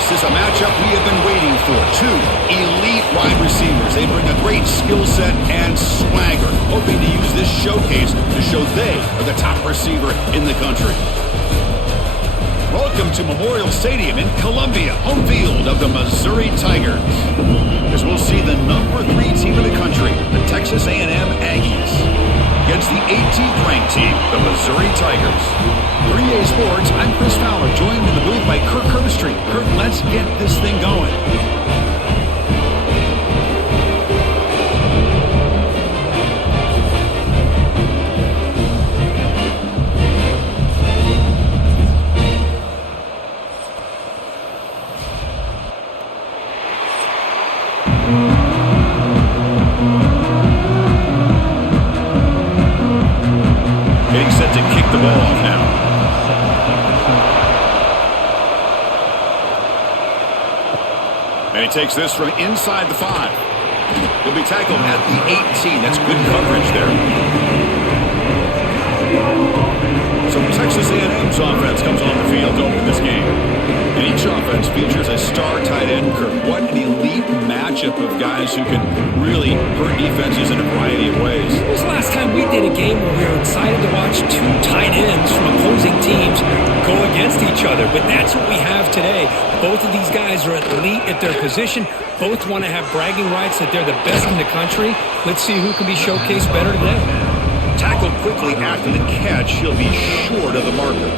This is a matchup we have been waiting for. Two elite wide receivers. They bring a great skill set and swagger, hoping to use this showcase to show they are the top receiver in the country. Welcome to Memorial Stadium in Columbia, home field of the Missouri Tigers. As we'll see the number 3 team in the country, the Texas A&M Aggies, against the 18th ranked team, the Missouri Tigers. 3A Sports, I'm Chris Fowler, joined in the booth by Kirk Herbstreit. Kirk, let's get this thing going. Getting set to kick the ball off now. And he takes this from inside the 5. He'll be tackled at the 18. That's good coverage there. So Texas A&M's offense comes on the field to open this game. And each offense features a star tight end. Kirk, what an elite matchup of guys who can really hurt defenses in a variety of ways. When was the last time we did a game where we were excited to watch 2 tight ends from opposing teams go against each other? But that's what we have today. Both of these guys are elite at their position. Both want to have bragging rights that they're the best in the country. Let's see who can be showcased better today. Tackled quickly after the catch, he'll be short of the marker.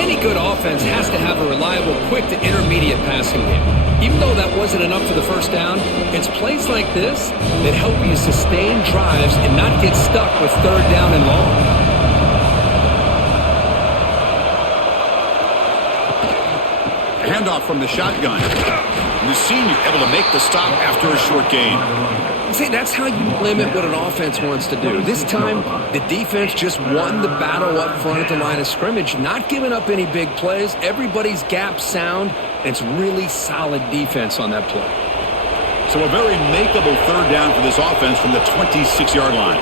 Any good offense has to have a reliable, quick to intermediate passing game. Even though that wasn't enough for the first down, it's plays like this that help you sustain drives and not get stuck with 3rd down and long. Handoff from the shotgun. And the senior able to make the stop after a short gain. See, that's how you limit what an offense wants to do. This time, the defense just won the battle up front at the line of scrimmage, not giving up any big plays. Everybody's gap sound, and it's really solid defense on that play. So a very makeable 3rd down for this offense from the 26-yard line.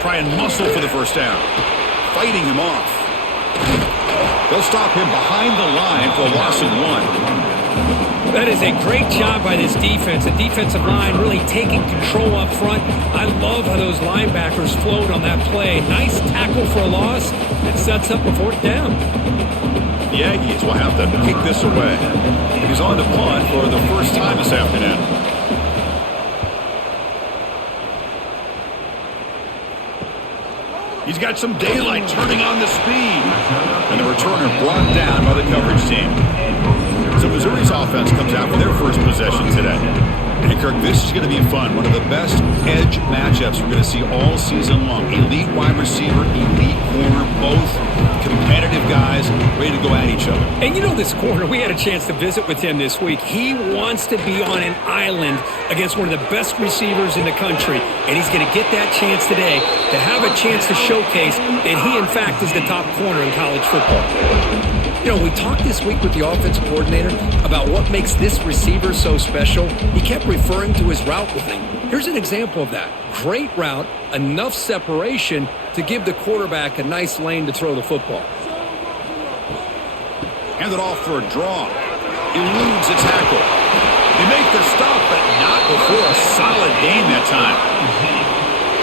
Try and muscle for the first down. Fighting him off. They'll stop him behind the line for a loss of 1. That is a great job by this defense. The defensive line really taking control up front. I love how those linebackers flowed on that play. Nice tackle for a loss. It sets up a 4th down. The Aggies will have to kick this away. He's on to punt for the first time this afternoon. He's got some daylight turning on the speed. And the returner brought down by the coverage team. So Missouri's offense comes out for their first possession today. And Kirk, this is going to be fun. One of the best edge matchups we're going to see all season long. Elite wide receiver, elite corner, both competitive guys ready to go at each other. And you know this corner, we had a chance to visit with him this week. He wants to be on an island against one of the best receivers in the country. And he's going to get that chance today to have a chance to showcase that he, in fact, is the top corner in college football. You know, we talked this week with the offensive coordinator about what makes this receiver so special. He kept referring to his route running. Here's an example of that. Great route, enough separation to give the quarterback a nice lane to throw the football. Hand it off for a draw. Eludes a tackle. They make the stop, but not before a solid gain that time.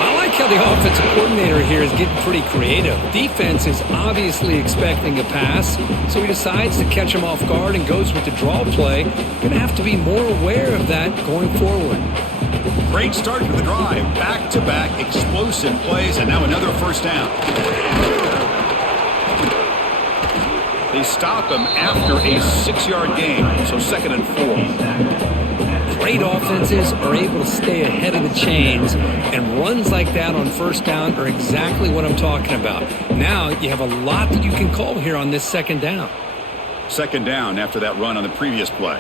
I like how the offensive coordinator here is getting pretty creative. Defense is obviously expecting a pass, so he decides to catch him off guard and goes with the draw play. Going to have to be more aware of that going forward. Great start to the drive. Back-to-back explosive plays, and now another first down. They stop him after a 6-yard gain, so 2nd and 4. Great offenses are able to stay ahead of the chains, and runs like that on first down are exactly what I'm talking about. Now you have a lot that you can call here on this 2nd down. 2nd down after that run on the previous play.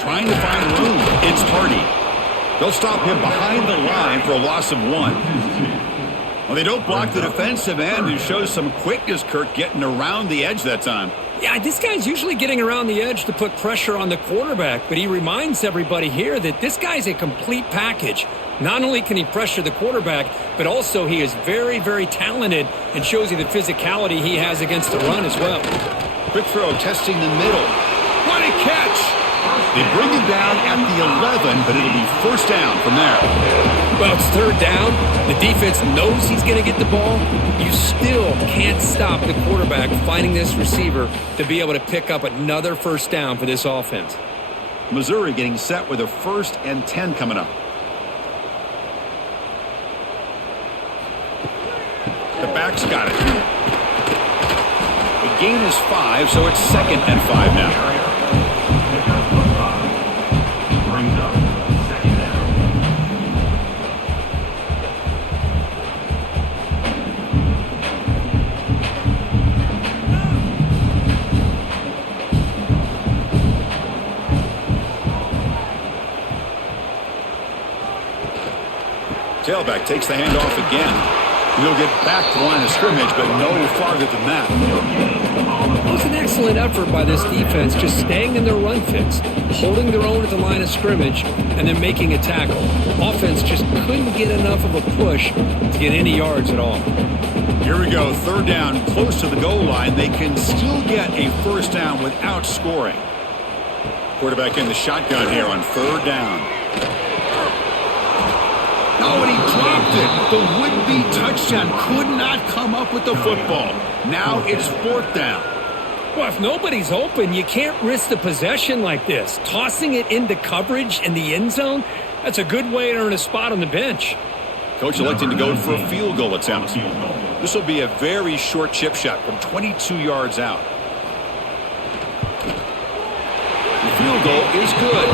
Trying to find room. It's Hardy. They'll stop him behind the line for a loss of 1. Well, they don't block the defensive end, who shows some quickness, Kirk, getting around the edge that time. Yeah, this guy's usually getting around the edge to put pressure on the quarterback, but he reminds everybody here that this guy's a complete package. Not only can he pressure the quarterback, but also he is very, very talented and shows you the physicality he has against the run as well. Quick throw, testing the middle. What a catch! They bring him down at the 11, but it'll be first down from there. Well, it's third down. The defense knows he's going to get the ball. You still can't stop the quarterback finding this receiver to be able to pick up another first down for this offense. Missouri getting set with a 1st and 10 coming up. The back's got it. The gain is 5, so it's 2nd and 5 now. Tailback takes the handoff again. He'll get back to the line of scrimmage, but no farther than that. It was an excellent effort by this defense, just staying in their run fits, holding their own at the line of scrimmage, and then making a tackle. Offense just couldn't get enough of a push to get any yards at all. Here we go, third down, close to the goal line. They can still get a first down without scoring. Quarterback in the shotgun here on third down. Oh, and he dropped it. The would-be touchdown could not come up with the football. Now it's fourth down. Well, if nobody's open, you can't risk the possession like this. Tossing it into coverage in the end zone, that's a good way to earn a spot on the bench. Coach electing to go for a field goal attempt. This will be a very short chip shot from 22 yards out. The field goal is good.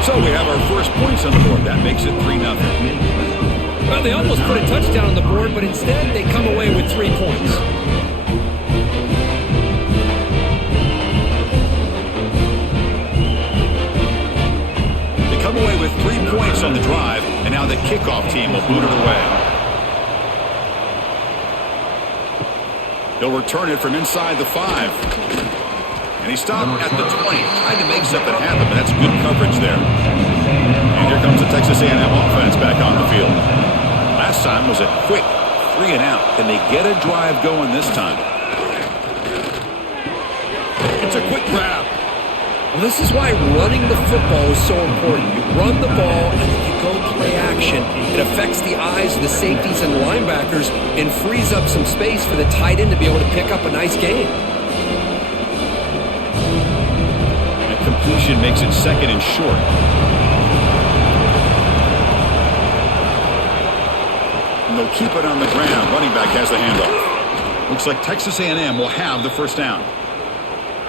So we have our first points on the board. That makes it 3-0. Well, they almost put a touchdown on the board, but instead they come away with 3 points. They come away with 3 points on the drive, and now the kickoff team will boot it away. He'll return it from inside the 5. And he stopped at the 20, trying to make something happen, but that's good coverage there. And here comes the Texas A&M offense back on the field. Last time was a quick 3 and out. Can they get a drive going this time? It's a quick grab. Well, this is why running the football is so important. You run the ball and then you go play action. It affects the eyes of the safeties and linebackers and frees up some space for the tight end to be able to pick up a nice gain. Completion makes it 2nd and short. And they'll keep it on the ground. Running back has the handoff. Looks like Texas A&M will have the first down.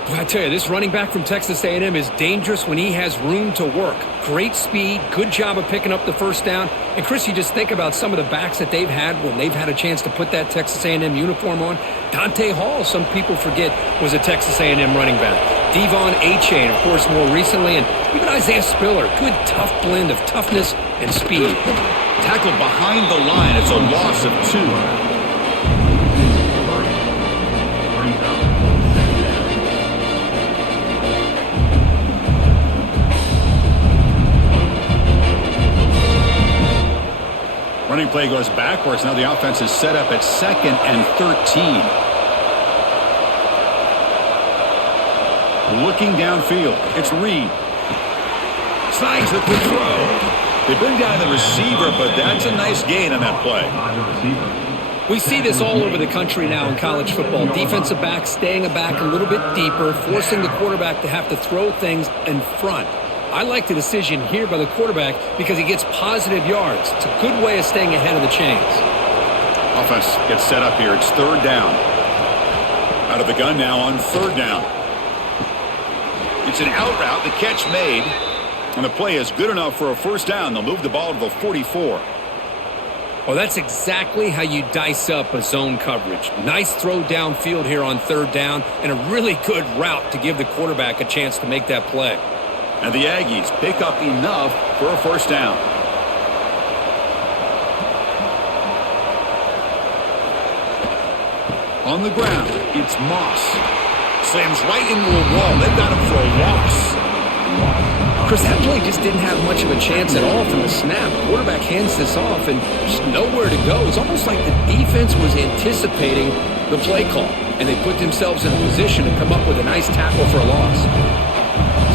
I tell you, this running back from Texas A&M is dangerous when he has room to work. Great speed, good job of picking up the first down. And Chris, you just think about some of the backs that they've had when they've had a chance to put that Texas A&M uniform on. Dante Hall, some people forget, was a Texas A&M running back. Devon Achane, of course, more recently, and even Isaiah Spiller. Good, tough blend of toughness and speed. Tackled behind the line. It's a loss of 2. Running play goes backwards. Now the offense is set up at 2nd and 13. Looking downfield. It's Reed. Snags the quick throw. They bring down the receiver, but that's a nice gain on that play. We see this all over the country now in college football. Defensive backs staying back a little bit deeper, forcing the quarterback to have to throw things in front. I like the decision here by the quarterback because he gets positive yards. It's a good way of staying ahead of the chains. Offense gets set up here. It's third down. Out of the gun now on third down. It's an out route. The catch made. And the play is good enough for a first down. They'll move the ball to the 44. Well, that's exactly how you dice up a zone coverage. Nice throw downfield here on third down and a really good route to give the quarterback a chance to make that play. And the Aggies pick up enough for a first down. On the ground, it's Moss. Slams right into a wall. They've got him for a loss. Chris, that play just didn't have much of a chance at all from the snap. Quarterback hands this off and just nowhere to go. It's almost like the defense was anticipating the play call, and they put themselves in a position to come up with a nice tackle for a loss.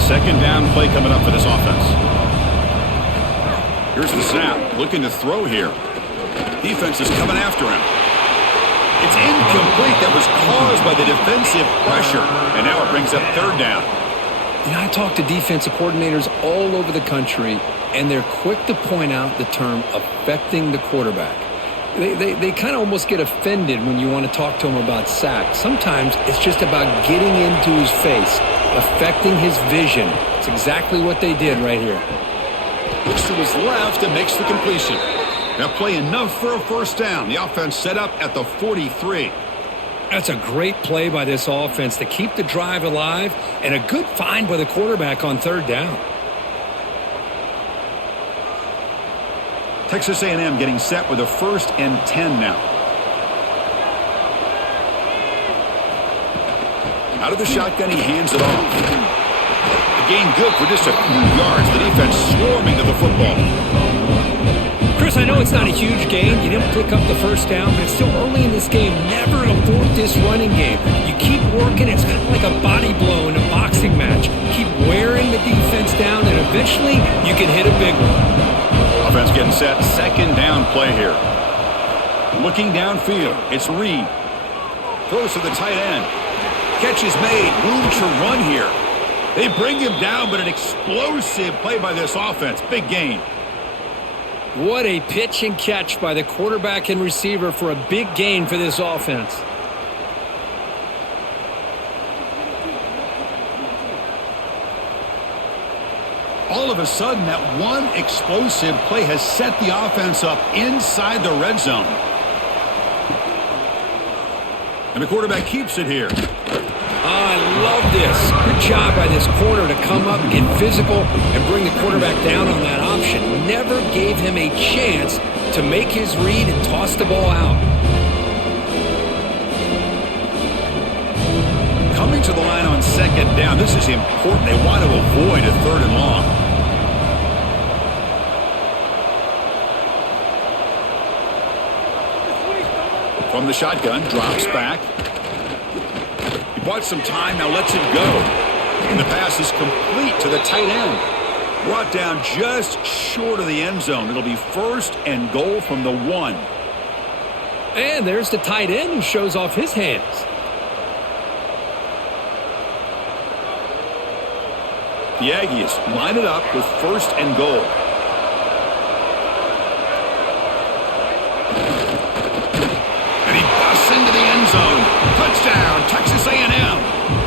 Second down play coming up for this offense. Here's the snap, looking to throw here. Defense is coming after him. It's incomplete. That was caused by the defensive pressure, and now it brings up third down. You know, I talk to defensive coordinators all over the country, and they're quick to point out the term affecting the quarterback. They kind of almost get offended when you want to talk to them about sacks. Sometimes it's just about getting into his face, affecting his vision. It's exactly what they did right here. Looks to his left and makes the completion. That play enough for a first down. The offense set up at the 43. That's a great play by this offense to keep the drive alive, and a good find by the quarterback on third down. Texas A&M getting set with a 1st and 10 now. Out of the shotgun, he hands it off. The gain good for just a few yards. The defense swarming to the football. Chris, I know it's not a huge gain. You didn't pick up the first down, but it's still early in this game. Never abort this running game. You keep working. It's kind of like a body blow in a boxing match. Keep wearing the defense down, and eventually you can hit a big one. Offense getting set. Second down play here. Looking downfield. It's Reed. Throws to the tight end. Catch is made. Room to run here. They bring him down, but an explosive play by this offense. Big gain. What a pitch and catch by the quarterback and receiver for a big gain for this offense. All of a sudden, that one explosive play has set the offense up inside the red zone. And the quarterback keeps it here. I love this. Good job by this corner to come up, get physical, and bring the quarterback down on that option. Never gave him a chance to make his read and toss the ball out. Coming to the line on second down. This is important. They want to avoid a 3rd and long. From the shotgun, drops back. Bought some time, now lets it go. And the pass is complete to the tight end. Brought down just short of the end zone. It'll be 1st and goal from the 1. And there's the tight end who shows off his hands. The Aggies line it up with 1st and goal. And he busts into the end zone. Touchdown, Texas A&M.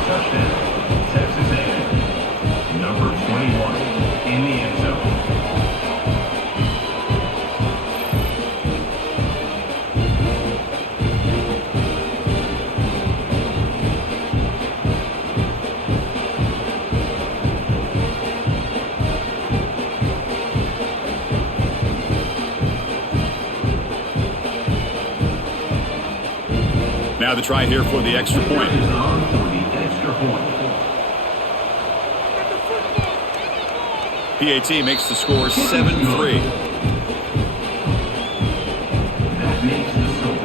Touchdown, Texas A&M. Number 21 in the end zone. Now the try here for the extra point. PAT makes the score 7-3. That makes the score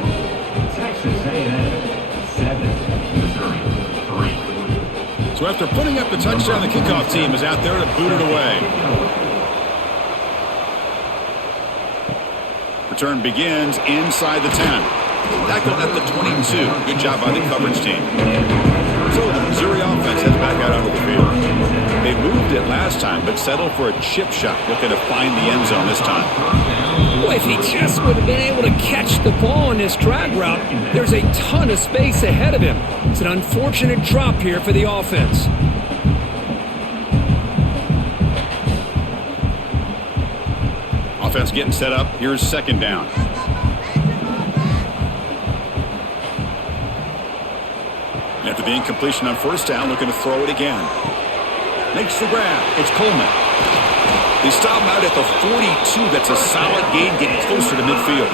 Texas A&M 7, Missouri 3. So after putting up the touchdown, the kickoff team is out there to boot it away. Return begins inside the 10. Tackled at the 22. Good job by the coverage team. So the Missouri offense heads back out onto the field. They moved it last time, but settled for a chip shot, looking to find the end zone this time. Boy, if he just would have been able to catch the ball in this drag route, there's a ton of space ahead of him. It's an unfortunate drop here for the offense. Offense getting set up. Here's second down. After the incompletion on first down, looking to throw it again. Makes the grab. It's Coleman. They stop him out at the 42. That's a solid gain, getting closer to midfield.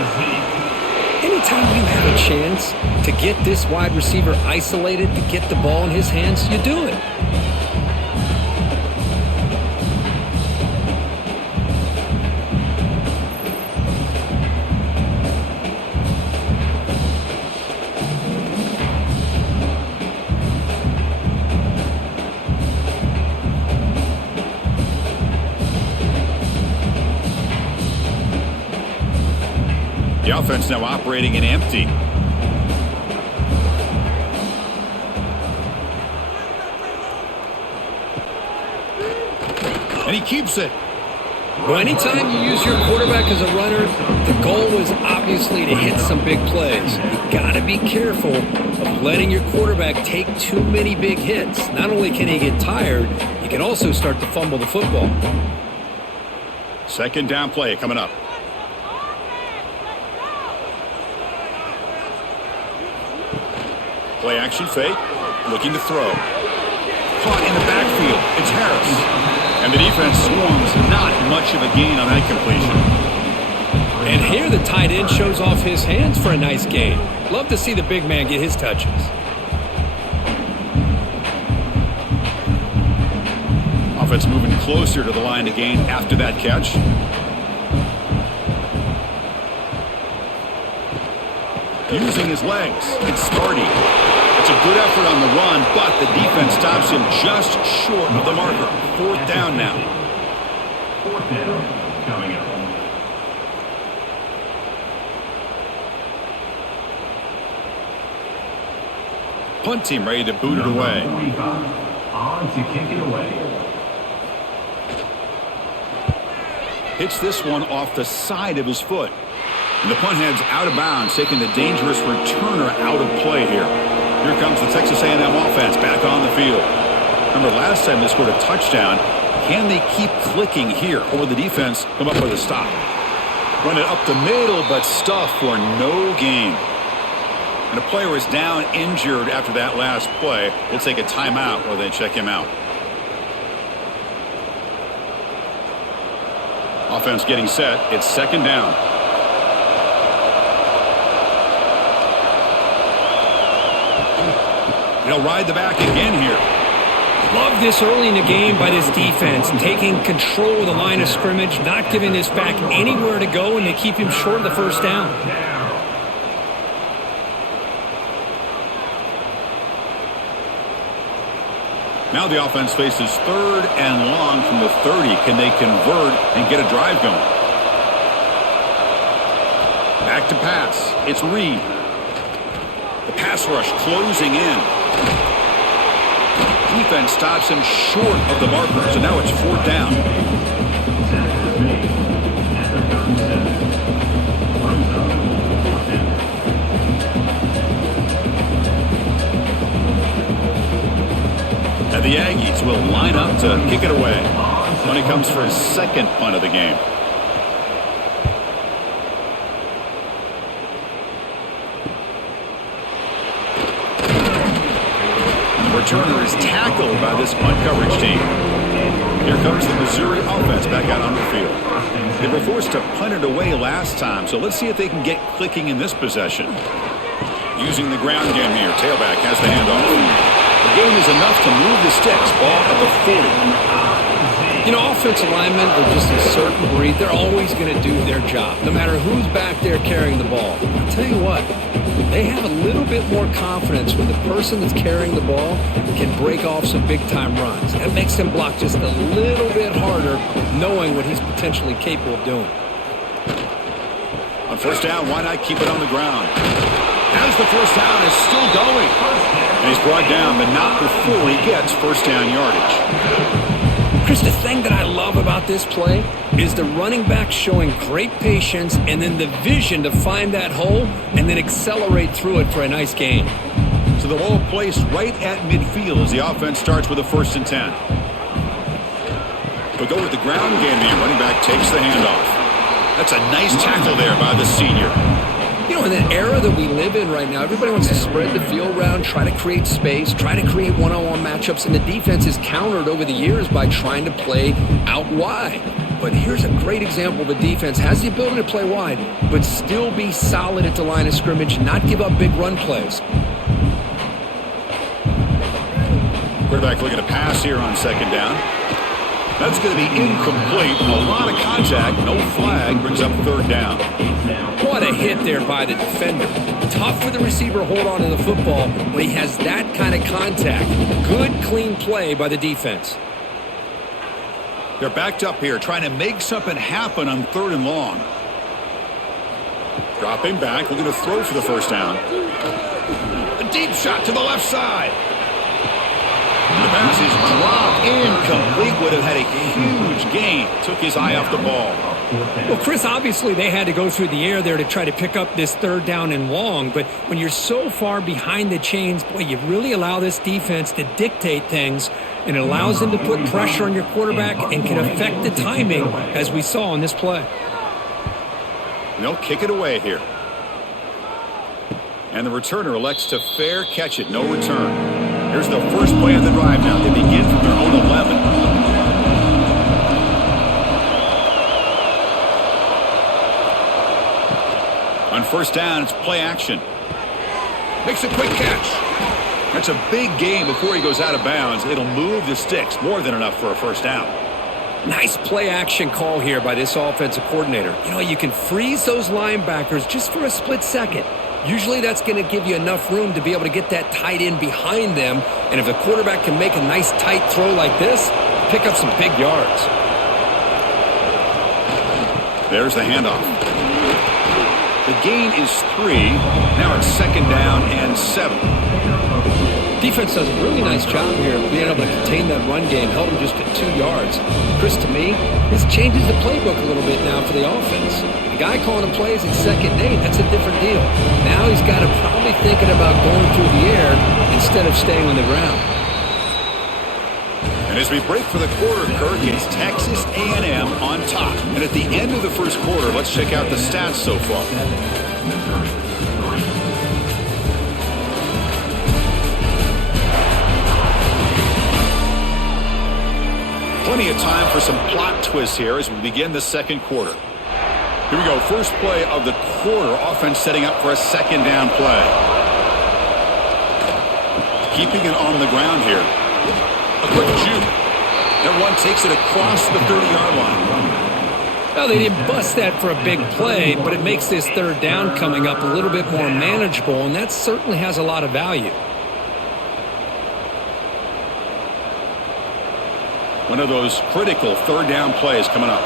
Anytime you have a chance to get this wide receiver isolated, to get the ball in his hands, you do it. The offense now operating in empty. And he keeps it. Well, anytime you use your quarterback as a runner, the goal was obviously to hit some big plays. You got to be careful of letting your quarterback take too many big hits. Not only can he get tired, he can also start to fumble the football. Second down play coming up. Play action fake. Looking to throw. Caught in the backfield. It's Harris. And the defense swarms. Not much of a gain on that completion. And here the tight end shows off his hands for a nice gain. Love to see the big man get his touches. Offense moving closer to the line to gain after that catch. Using his legs. It's Sparty. It's a good effort on the run, but the defense stops him just short of the marker. Fourth down now. Fourth down coming up. Punt team ready to boot it away. 45 on to kick it away. Hits this one off the side of his foot. And the punt heads out of bounds, taking the dangerous returner out of play here. Here comes the Texas A&M offense back on the field. Remember, last time they scored a touchdown. Can they keep clicking here, or will the defense come up with a stop? Run it up the middle, but stuff for no gain. And a player is down injured after that last play. We'll take a timeout while they check him out. Offense getting set. It's second down. He'll ride the back again here. Love this early in the game by this defense, taking control of the line of scrimmage, not giving this back anywhere to go, and they keep him short of the first down. Now the offense faces third and long from the 30. Can they convert and get a drive going? Back to pass. It's Reed. The pass rush closing in. Defense stops him short of the marker, so now it's fourth down. And the Aggies will line up to kick it away when he comes for his second punt of the game. Returner is tackled by this punt coverage team. Here comes the Missouri offense back out on the field. They were forced to punt it away last time, so let's see if they can get clicking in this possession. Using the ground game here, tailback has the handoff. The game is enough to move the sticks. Ball at the 40. You know, offensive linemen are just a certain breed. They're always going to do their job, no matter who's back there carrying the ball. I'll tell you what, they have a little bit more confidence when the person that's carrying the ball can break off some big-time runs. That makes them block just a little bit harder, knowing what he's potentially capable of doing. On first down, why not keep it on the ground? As the first down is still going. And he's brought down, but not before he gets first down yardage. Chris, the thing that I love about this play is the running back showing great patience and then the vision to find that hole and then accelerate through it for a nice gain. So the ball placed right at midfield as the offense starts with a 1st and 10. We'll go with the ground game here. Running back takes the handoff. That's a nice tackle there by the senior. You know, in that era that we live in right now, everybody wants to spread the field around, try to create space, try to create one-on-one matchups, and the defense is countered over the years by trying to play out wide. But here's a great example. The defense has the ability to play wide, but still be solid at the line of scrimmage, not give up big run plays. Quarterback looking to pass here on second down. That's going to be incomplete. A lot of contact. No flag. Brings up third down. What a hit there by the defender. Tough for the receiver to hold on to the football when he has that kind of contact. Good, clean play by the defense. They're backed up here trying to make something happen on third and long. Dropping back, looking to throw for the first down. A deep shot to the left side. The pass is dropped incomplete. Would have had a huge gain. Took his eye off the ball. Well, Chris, obviously they had to go through the air there to try to pick up this third down and long, but when you're so far behind the chains, boy, you really allow this defense to dictate things, and it allows them to put pressure on your quarterback and can affect the timing, as we saw on this play. They'll kick it away here. And the returner elects to fair catch it. No return. Here's the first play of the drive now. They begin from their own 11. On first down, it's play action. Makes a quick catch. That's a big gain before he goes out of bounds. It'll move the sticks. More than enough for a first down. Nice play action call here by this offensive coordinator. You know, you can freeze those linebackers just for a split second. Usually that's going to give you enough room to be able to get that tight end behind them. And if the quarterback can make a nice tight throw like this, pick up some big yards. There's the handoff. The gain is 3. Now it's second down and 7. Defense does a really nice job here of being able to contain that run game, held them just at 2 yards. Chris, to me, this changes the playbook a little bit now for the offense. The guy calling the plays at 2nd and 8, that's a different deal. Now he's got to probably thinking about going through the air instead of staying on the ground. And as we break for the quarter, Kirk, it's Texas A&M on top. And at the end of the first quarter, let's check out the stats so far. Plenty of time for some plot twists here as we begin the second quarter. Here we go. First play of the quarter. Offense setting up for a second down play. Keeping it on the ground here. A quick juke. That one takes it across the 30-yard line. Well, they didn't bust that for a big play, but it makes this third down coming up a little bit more manageable, and that certainly has a lot of value. One of those critical third down plays coming up.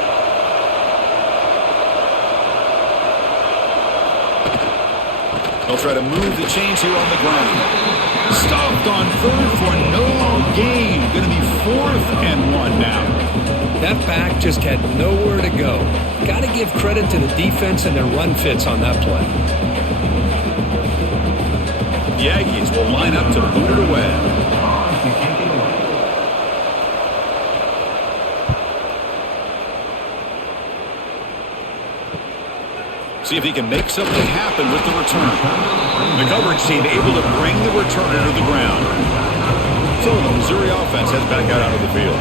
They'll try to move the chains here on the ground. Stopped on third for no gain. Going to be 4th and 1 now. That back just had nowhere to go. Got to give credit to the defense and their run fits on that play. The Aggies will line up to boot it away. See if he can make something happen with the return. The coverage team able to bring the returner to the ground. So the Missouri offense heads back out onto the field.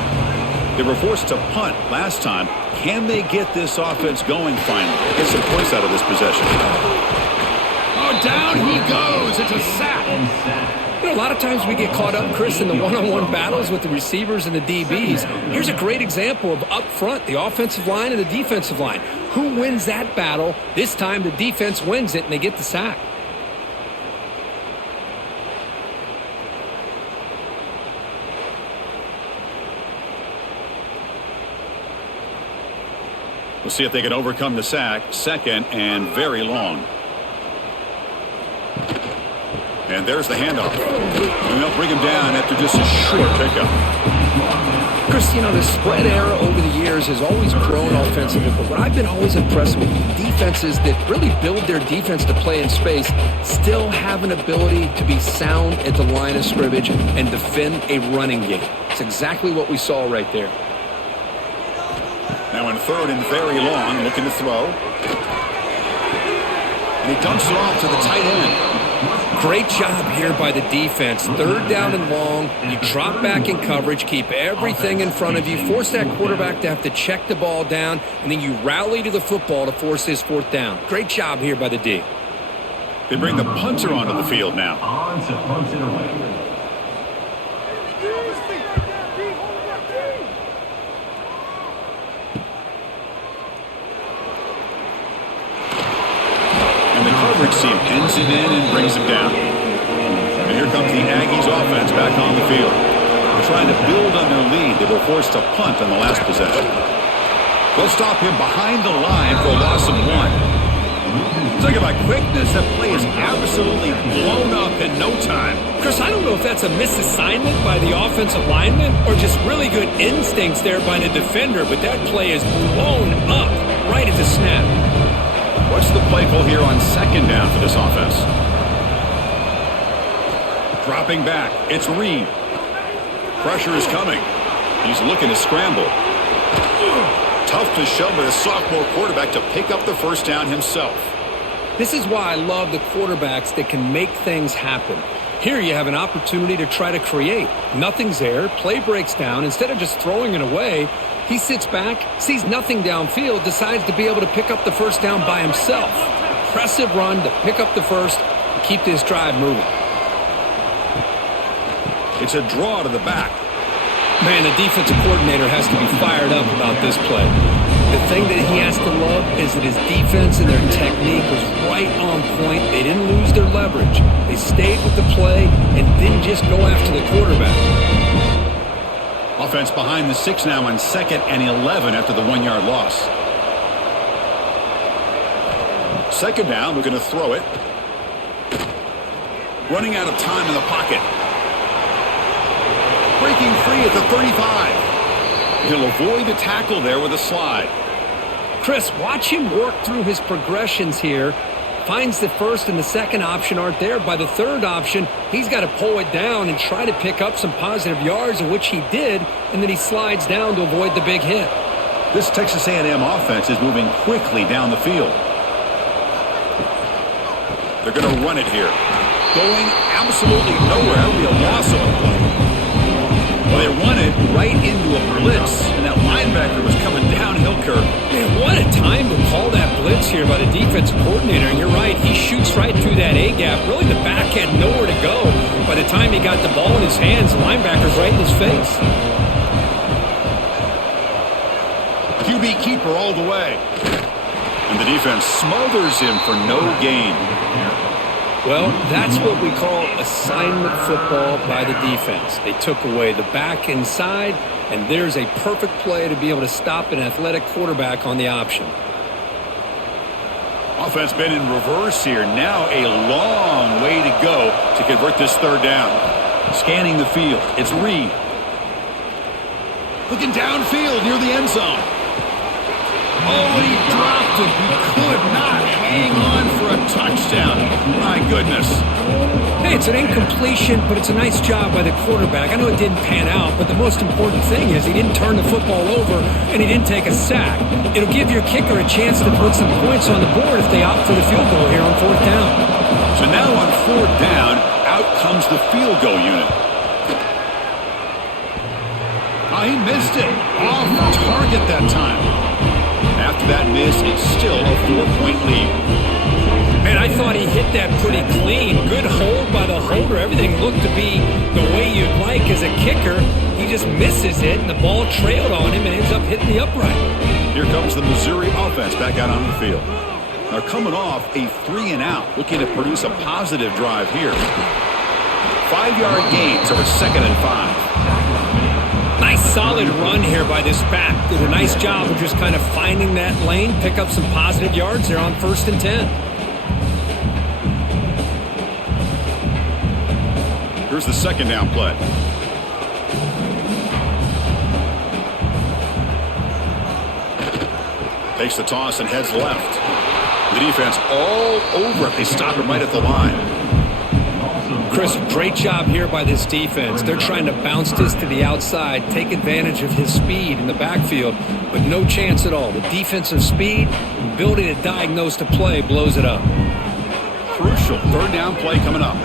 They were forced to punt last time. Can they get this offense going finally? Get some points out of this possession. Oh, down he goes. It's a sack. You know, a lot of times we get caught up, Chris, in the one-on-one battles with the receivers and the DBs. Here's a great example of up front, the offensive line and the defensive line. Who wins that battle? This time the defense wins it and they get the sack. We'll see if they can overcome the sack. Second and very long. And there's the handoff. And they'll bring him down after just a short pickup. Chris, you know, the spread era over the years has always grown offensively, but what I've been always impressed with, defenses that really build their defense to play in space still have an ability to be sound at the line of scrimmage and defend a running game. It's exactly what we saw right there. Now in third and very long, looking to throw. And he dumps it off to the tight end. Great job here by the defense. Third down and long. You drop back in coverage, keep everything in front of you, force that quarterback to have to check the ball down, and then you rally to the football to force his 4th down. Great job here by the D. They bring the punter onto the field now. On to punt it away. Coverage team pins him in and brings him down. And here comes the Aggies offense back on the field. They're trying to build on their lead. They were forced to punt on the last possession. They'll stop him behind the line for a loss of 1. It's Talk about quickness. That play is absolutely blown up in no time. Chris, I don't know if that's a misassignment by the offensive lineman or just really good instincts there by the defender, but that play is blown up right at the snap. What's the play call here on second down for this offense? Dropping back. It's Reed. Pressure is coming. He's looking to scramble. Tough to shove by the sophomore quarterback to pick up the first down himself. This is why I love the quarterbacks that can make things happen. Here you have an opportunity to try to create. Nothing's there. Play breaks down. Instead of just throwing it away, he sits back, sees nothing downfield, decides to be able to pick up the first down by himself. Impressive run to pick up the first and keep this drive moving. It's a draw to the back. Man, the defensive coordinator has to be fired up about this play. The thing that he has to love is that his defense and their technique was right on point. They didn't lose their leverage. They stayed with the play and didn't just go after the quarterback. Offense behind the 6 now on 2nd and 11 after the 1-yard loss. Second down, we're going to throw it. Running out of time in the pocket. Breaking free at the 35. He'll avoid the tackle there with a slide. Chris, watch him work through his progressions here. Finds the first and the second option aren't there. By the third option, he's got to pull it down and try to pick up some positive yards, of which he did, and then he slides down to avoid the big hit. This Texas A&M offense is moving quickly down the field. They're going to run it here. Going absolutely nowhere. That'll be a loss of a play. Well, they run it right into a blitz, and that linebacker was coming downhill curve. Man, what a time to call that blitz here by the defensive coordinator. And you're right, he shoots right through that A-gap. Really, the back had nowhere to go. By the time he got the ball in his hands, the linebacker's right in his face. QB keeper all the way. And the defense smothers him for no gain. Well, that's what we call assignment football by the defense. They took away the back inside, and there's a perfect play to be able to stop an athletic quarterback on the option. Offense been in reverse here. Now a long way to go to convert this third down. Scanning the field. It's Reed. Looking downfield near the end zone. Oh, he dropped it. He could not hang on for a touchdown. My goodness. Hey, it's an incompletion, but it's a nice job by the quarterback. I know it didn't pan out, but the most important thing is he didn't turn the football over and he didn't take a sack. It'll give your kicker a chance to put some points on the board if they opt for the field goal here on 4th down. So now on 4th down, out comes the field goal unit. Oh, he missed it. Off target that time. After that miss, it's still a 4-point lead. Man, I thought he hit that pretty clean. Good hold by the holder. Everything looked to be the way you'd like as a kicker. He just misses it, and the ball trailed on him and ends up hitting the upright. Here comes the Missouri offense back out on the field. They're coming off a 3-and-out, looking to produce a positive drive here. 5-yard gain, so it's 2nd and 5. Nice solid run here by this back. Did a nice job of just kind of finding that lane, pick up some positive yards there on 1st and 10. Here's the 2nd down play. Takes the toss and heads left. The defense all over it. They stop him right at the line. Chris, great job here by this defense. They're trying to bounce this to the outside, take advantage of his speed in the backfield, but no chance at all. The defensive speed, ability to diagnose the play, blows it up. Crucial 3rd down play coming up.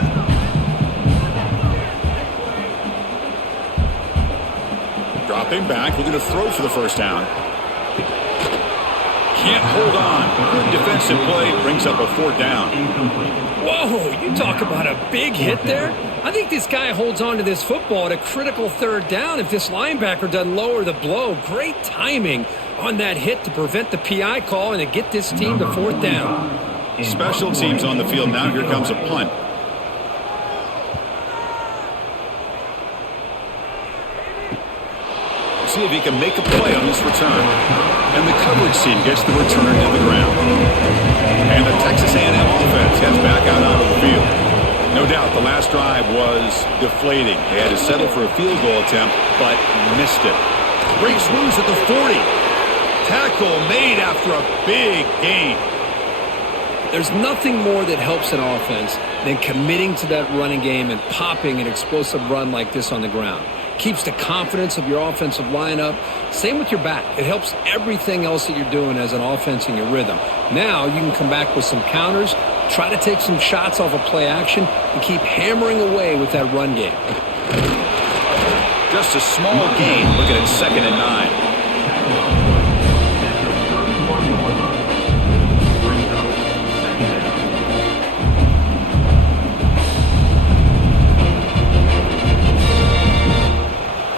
Dropping back, looking to throw for the first down. Can't hold on. Good defensive play brings up a 4th down. Whoa, you talk about a big hit there. I think this guy holds on to this football at a critical 3rd down if this linebacker doesn't lower the blow. Great timing on that hit to prevent the PI call and to get this team to 4th down. Special teams on the field now. Here comes a punt. See if he can make a play on this return. And the coverage team gets the return to the ground. And the Texas A&M offense heads back out onto the field. No doubt the last drive was deflating. They had to settle for a field goal attempt, but missed it. Breaks loose at the 40. Tackle made after a big gain. There's nothing more that helps an offense than committing to that running game and popping an explosive run like this on the ground. Keeps the confidence of your offensive lineup. Same with your back. It helps everything else that you're doing as an offense in your rhythm. Now you can come back with some counters, try to take some shots off of play action, and keep hammering away with that run game. Just a small gain, looking at 2nd and 9.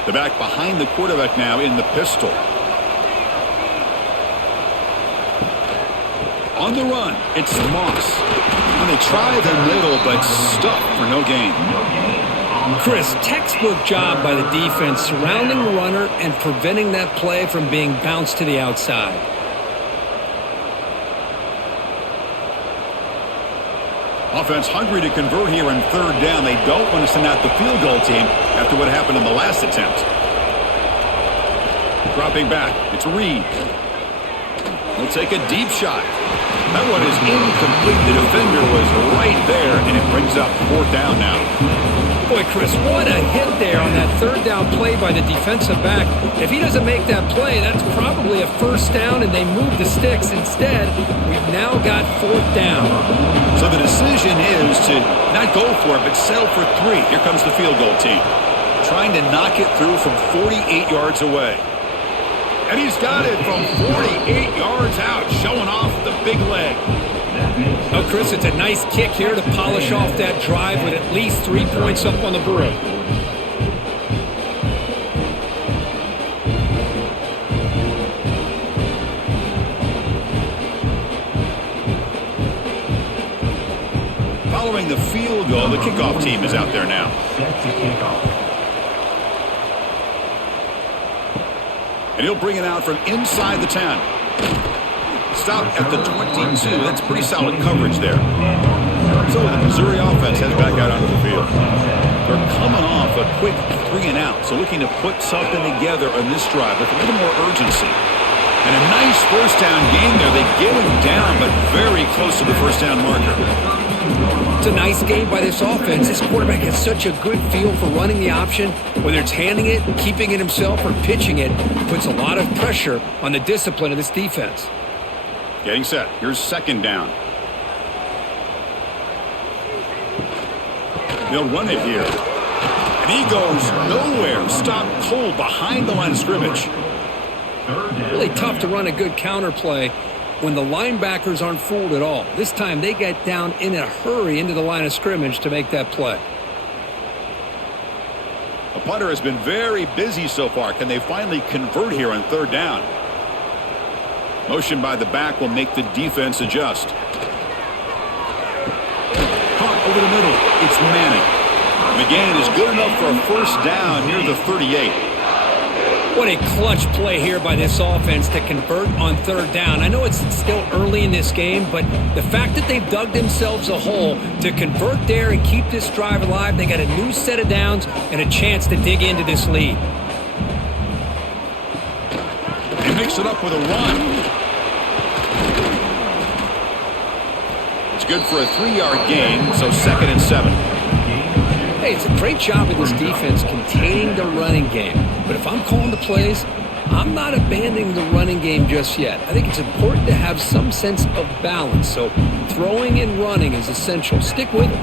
The back behind the quarterback now in the pistol. On the run, it's Moss. And they try the middle, but stuffed for no gain. Chris, textbook job by the defense surrounding the runner and preventing that play from being bounced to the outside. Offense hungry to convert here in 3rd down. They don't want to send out the field goal team after what happened in the last attempt. Dropping back, it's Reed. He'll take a deep shot. That one is incomplete. The defender was right there, and it brings up 4th down now. Boy, Chris, what a hit there on that 3rd down play by the defensive back. If he doesn't make that play, that's probably a 1st down, and they move the sticks. Instead, we've now got 4th down. So the decision is to not go for it, but settle for 3. Here comes the field goal team. Trying to knock it through from 48 yards away. And he's got it from 48 yards out, showing off the big leg. Oh, Chris, it's a nice kick here to polish off that drive with at least 3 points up on the board. Following the field goal, the kickoff team is out there now. And he'll bring it out from inside the 10. Stop at the 22. That's pretty solid coverage there. So the Missouri offense heads back out onto the field. They're coming off a quick 3 and out, so looking to put something together on this drive with a little more urgency. And a nice 1st down gain there. They get him down, but very close to the 1st down marker. It's a nice game by this offense. This quarterback has such a good feel for running the option. Whether it's handing it, keeping it himself, or pitching it, puts a lot of pressure on the discipline of this defense. Getting set. Here's 2nd down. They'll run it here. And he goes nowhere. Stopped cold behind the line of scrimmage. Really tough to run a good counter play when the linebackers aren't fooled at all. This time they get down in a hurry into the line of scrimmage to make that play. The punter has been very busy so far. Can they finally convert here on 3rd down? Motion by the back will make the defense adjust. Caught over the middle. It's Manning. McGann is good enough for a 1st down near the 38. What a clutch play here by this offense to convert on 3rd down. I know it's still early in this game, but the fact that they've dug themselves a hole to convert there and keep this drive alive, they got a new set of downs and a chance to dig into this lead. He makes it up with a run. It's good for a 3-yard gain, so 2nd and 7. Hey, it's a great job of this defense containing the running game. But if I'm calling the plays, I'm not abandoning the running game just yet. I think it's important to have some sense of balance. So throwing and running is essential. Stick with it.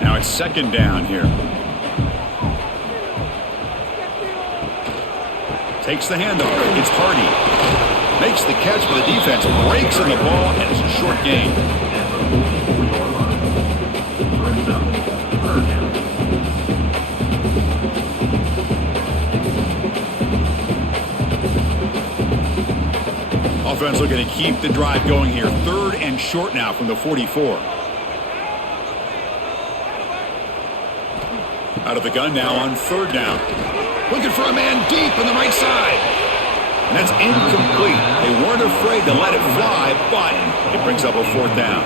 Now it's 2nd down here. Takes the handoff. It's Hardy. Makes the catch for the defense. Breaks in the ball, and it's a short gain. Offense looking to keep the drive going here. 3rd and short now from the 44. Out of the gun now on 3rd down. Looking for a man deep on the right side. And that's incomplete. They weren't afraid to let it fly, but it brings up a fourth down.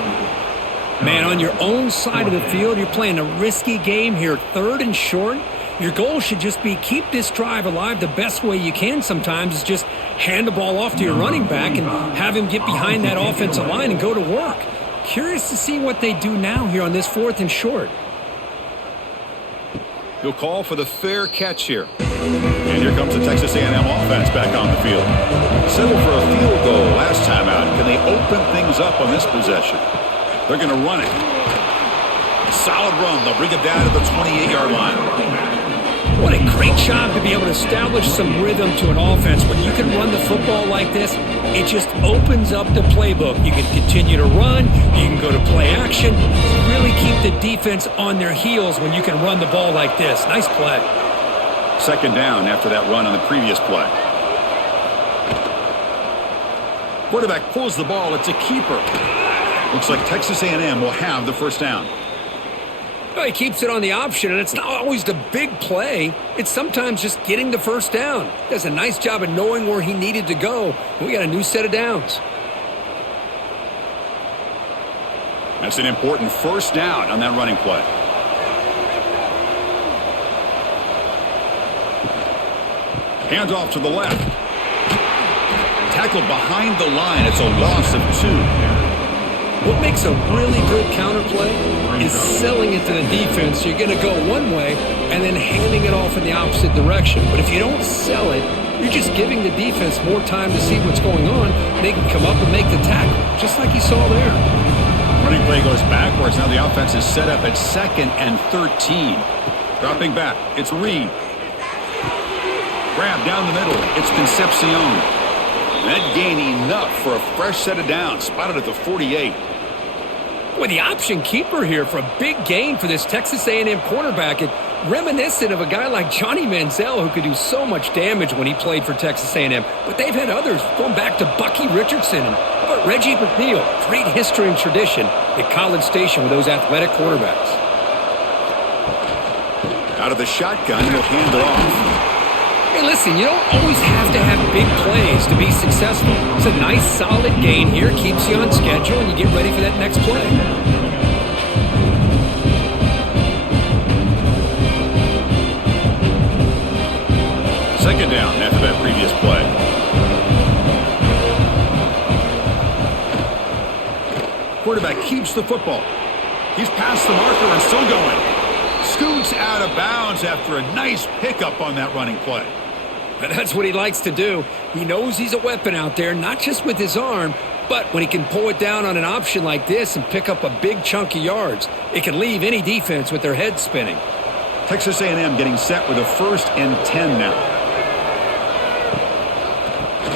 Man, on your own side of the field, you're playing a risky game here, 3rd and short. Your goal should just be keep this drive alive the best way you can sometimes is just hand the ball off to your running back and have him get behind that offensive line and go to work. Curious to see what they do now here on this 4th and short. He'll call for the fair catch here. And here comes the Texas A&M offense back on the field. Settled for a field goal last time out. Can they open things up on this possession? They're going to run it. Solid run. They'll bring it down to the 28-yard line. What a great job to be able to establish some rhythm to an offense. When you can run the football like this, it just opens up the playbook. You can continue to run. You can go to play action. Really keep the defense on their heels when you can run the ball like this. Nice play. 2nd down after that run on the previous play. Quarterback pulls the ball. It's a keeper. Looks like Texas A&M will have the first down. Well, he keeps it on the option, and it's not always the big play. It's sometimes just getting the first down. He does a nice job of knowing where he needed to go. We got a new set of downs. That's an important first down on that running play. Hands off to the left. Tackled behind the line. It's a loss of 2. What makes a really good counter play is selling it to the defense. You're going to go one way and then handing it off in the opposite direction. But if you don't sell it, you're just giving the defense more time to see what's going on. They can come up and make the tackle, just like you saw there. Running play goes backwards. Now the offense is set up at 2nd and 13. Dropping back. It's Reed. Grab down the middle. It's Concepcion. That gain enough for a fresh set of downs. Spotted at the 48. Boy, the option keeper here for a big gain for this Texas A&M quarterback. And reminiscent of a guy like Johnny Manziel who could do so much damage when he played for Texas A&M. But they've had others going back to Bucky Richardson and how about Reggie McNeil. Great history and tradition at College Station with those athletic quarterbacks. Out of the shotgun, he'll hand it off. Hey, listen, you don't always have to have big plays to be successful. It's a nice, solid gain here. Keeps you on schedule, and you get ready for that next play. Second down after that previous play. Quarterback keeps the football. He's past the marker and still going. Scoots out of bounds after a nice pickup on that running play. That's what he likes to do. He knows he's a weapon out there, not just with his arm, but when he can pull it down on an option like this and pick up a big chunk of yards, it can leave any defense with their head spinning. Texas A&M getting set with a 1st and 10 now.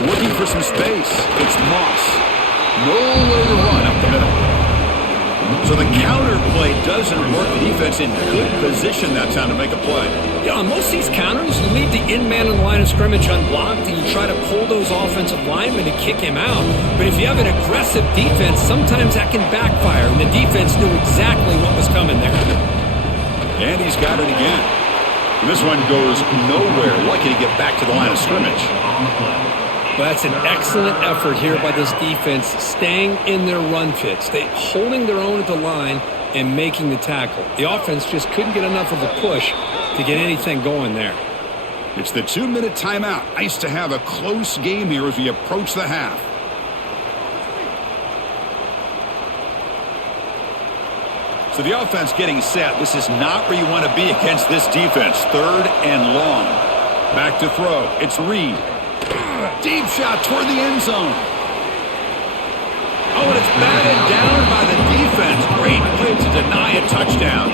Looking for some space. It's Moss. Nowhere to run up the middle. So the counter play doesn't work. The defense in good position that time to make a play. Yeah, on most of these counters, you leave the in-man on the line of scrimmage unblocked and you try to pull those offensive linemen to kick him out. But if you have an aggressive defense, sometimes that can backfire, and the defense knew exactly what was coming there. And he's got it again. And this one goes nowhere. Lucky to get back to the line of scrimmage. Well, that's an excellent effort here by this defense, staying in their run fits. They holding their own at the line and making the tackle. The offense just couldn't get enough of a push to get anything going there. It's the 2-minute timeout. Nice to have a close game here as we approach the half. So the offense getting set. This is not where you want to be against this defense. 3rd and long. Back to throw. It's Reed. Deep shot toward the end zone. Oh, and it's batted down by the defense. Great play to deny a touchdown.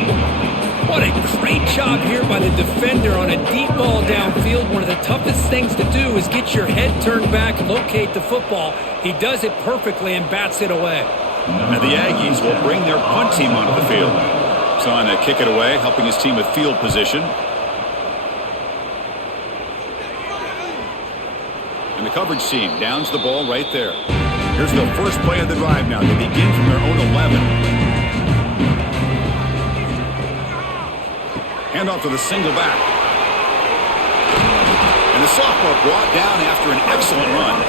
What a great job here by the defender on a deep ball downfield. One of the toughest things to do is get your head turned back, locate the football. He does it perfectly and bats it away. And the Aggies will bring their punt team onto the field. So on to kick it away, helping his team with field position. And the coverage team downs the ball right there. Here's the first play of the drive now. They begin from their own 11. Hand off to the single back. And And the sophomore brought down after an excellent run.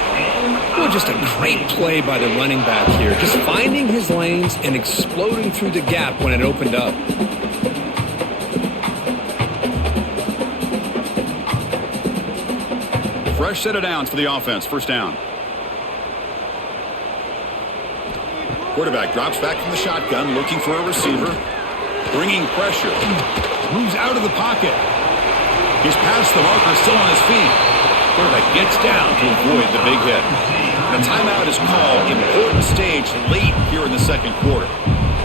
Well, just a great play by the running back here. Just finding his lanes and exploding through the gap when it opened up. Fresh set of downs for the offense. First down. Quarterback drops back from the shotgun, looking for a receiver. Bringing pressure. Moves out of the pocket. He's past the marker, still on his feet. Quarterback gets down to avoid the big hit. The timeout is called. Important stage late here in the second quarter.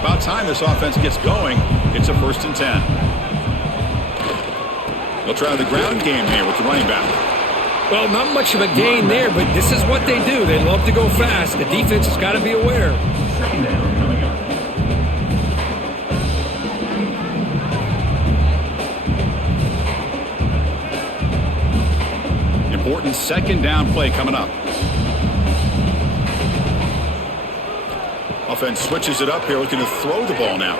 About time this offense gets going. It's a 1st and 10. They'll try the ground game here with the running back. Well, not much of a gain there, but this is what they do. They love to go fast. The defense has got to be aware. Second down coming up. Important second down play coming up. Offense switches it up here, looking to throw the ball now.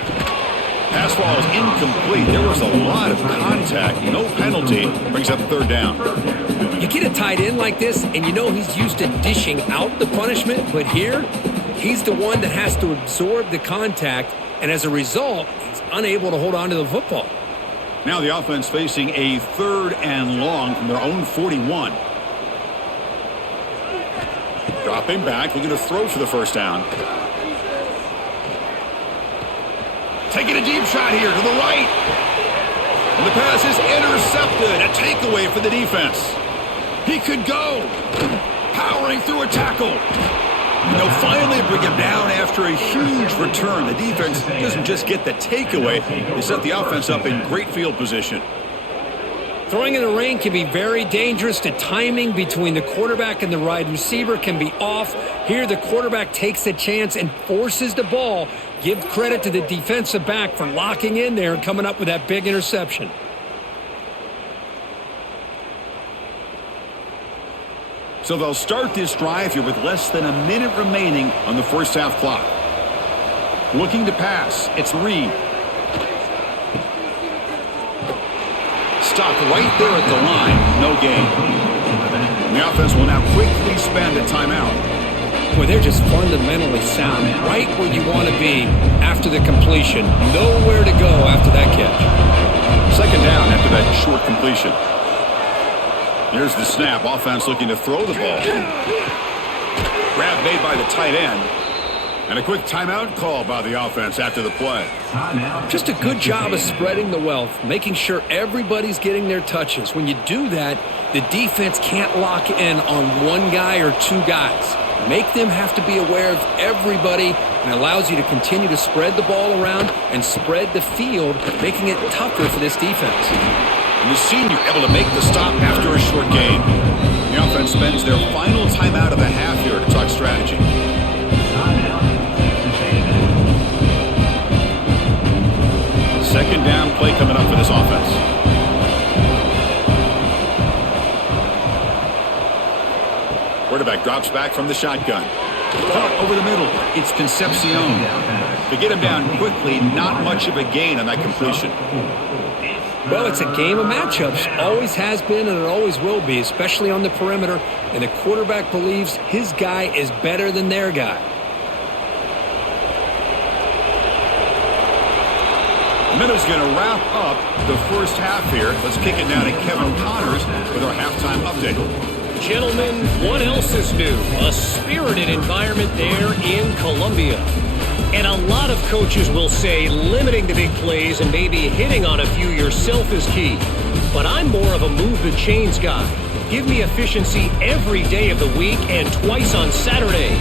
Pass ball is incomplete. There was a lot of contact. No penalty. Brings up 3rd down. You get a tight end like this, and you know he's used to dishing out the punishment, but here, he's the one that has to absorb the contact, and as a result, he's unable to hold on to the football. Now the offense facing a 3rd and long from their own 41. Dropping back, looking to throw for the 1st down. Taking a deep shot here to the right. And the pass is intercepted. A takeaway for the defense. He could go. Powering through a tackle. And they'll finally bring him down after a huge return. The defense doesn't just get the takeaway. They set the offense up in great field position. Throwing in the rain can be very dangerous. The timing between the quarterback and the wide receiver can be off. Here, the quarterback takes a chance and forces the ball. Give credit to the defensive back for locking in there and coming up with that big interception. So they'll start this drive here with less than a minute remaining on the first half clock. Looking to pass. It's Reed. Stopped right there at the line. No gain. The offense will now quickly spend a timeout. Boy, they're just fundamentally sound. Right where you want to be after the completion. Nowhere to go after that catch. Second down after that short completion. Here's the snap. Offense looking to throw the ball. Grab made by the tight end. And a quick timeout call by the offense after the play. Just a good job of spreading the wealth, making sure everybody's getting their touches. When you do that, the defense can't lock in on one guy or two guys. Make them have to be aware of everybody, and allows you to continue to spread the ball around and spread the field, making it tougher for this defense. And the senior able to make the stop after a short gain. The offense spends their final timeout of the half here to talk strategy. Second down play coming up for this offense. Quarterback drops back from the shotgun. Caught over the middle. It's Concepcion. To get him down quickly, not much of a gain on that completion. Well, it's a game of matchups. Always has been and it always will be, especially on the perimeter. And the quarterback believes his guy is better than their guy. Minnows going to wrap up the first half here. Let's kick it now to Kevin Connors with our halftime update. Gentlemen, what else is new? A spirited environment there in Columbia. And a lot of coaches will say limiting the big plays and maybe hitting on a few yourself is key. But I'm more of a move the chains guy. Give me efficiency every day of the week and twice on Saturday.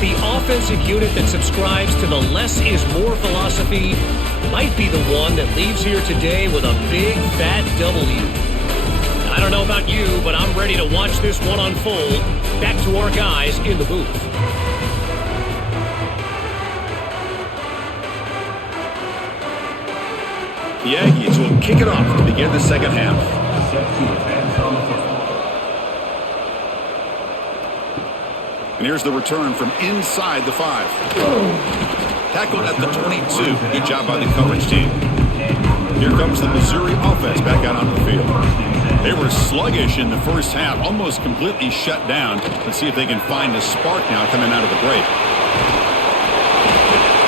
The offensive unit that subscribes to the less is more philosophy might be the one that leaves here today with a big fat W. I don't know about you, but I'm ready to watch this one unfold. Back to our guys in the booth. The Aggies will kick it off to begin the second half. And here's the return from inside the 5. Tackled at the 22. Good job by the coverage team. Here comes the Missouri offense back out onto the field. They were sluggish in the first half, almost completely shut down. Let's see if they can find a spark now coming out of the break.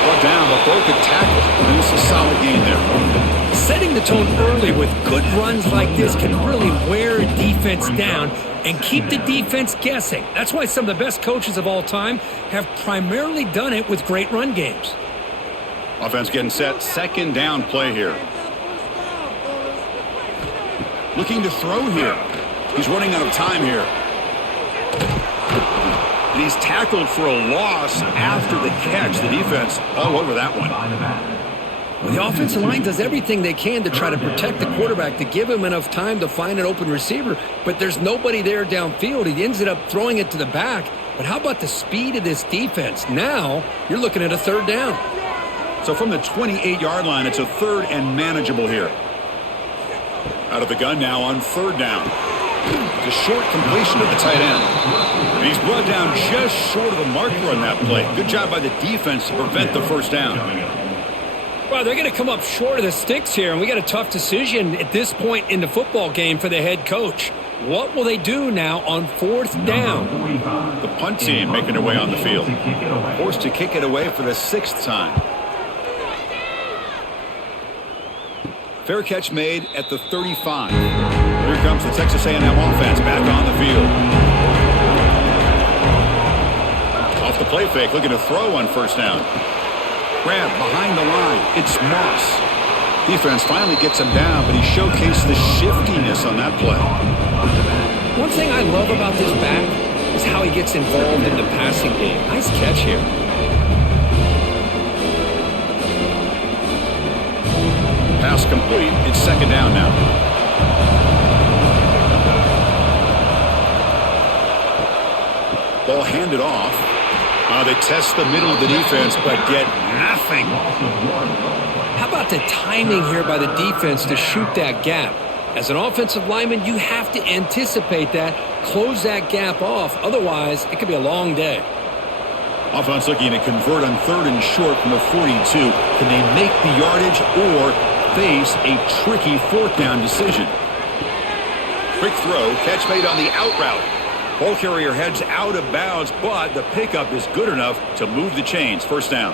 Brought down, but broke a tackle. Produce a solid gain there. Setting the tone early with good runs like this can really wear a defense down and keep the defense guessing. That's why some of the best coaches of all time have primarily done it with great run games. Offense getting set. Second down play here. Looking to throw here. He's running out of time here. And he's tackled for a loss after the catch. The defense all over that one. Well, the offensive line does everything they can to try to protect the quarterback, to give him enough time to find an open receiver, but there's nobody there downfield. He ends up throwing it to the back. But how about the speed of this defense? Now you're looking at a third down. So from the 28-yard line, it's a third and manageable here. Out of the gun now on third down. It's a short completion to the tight end. And he's brought down just short of the marker on that play. Good job by the defense to prevent the first down. Well, they're going to come up short of the sticks here, and we got a tough decision at this point in the football game for the head coach. What will they do now on fourth down? The punt team making their way on the field. Forced to kick it away for the sixth time. Fair catch made at the 35. Here comes the Texas A&M offense back on the field. Off the play fake, looking to throw on first down. Grab behind the line. It's Moss. Defense finally gets him down, but he showcased the shiftiness on that play. One thing I love about this back is how he gets involved in the passing game. Nice catch here. Pass complete. It's second down now. Ball handed off. They test the middle of the defense, but get nothing. How about the timing here by the defense to shoot that gap? As an offensive lineman, you have to anticipate that, close that gap off. Otherwise, it could be a long day. Offense looking to convert on third and short from the 42. Can they make the yardage or face a tricky fourth down decision? Quick throw, catch made on the out route. Ball carrier heads out of bounds, but the pickup is good enough to move the chains. First down.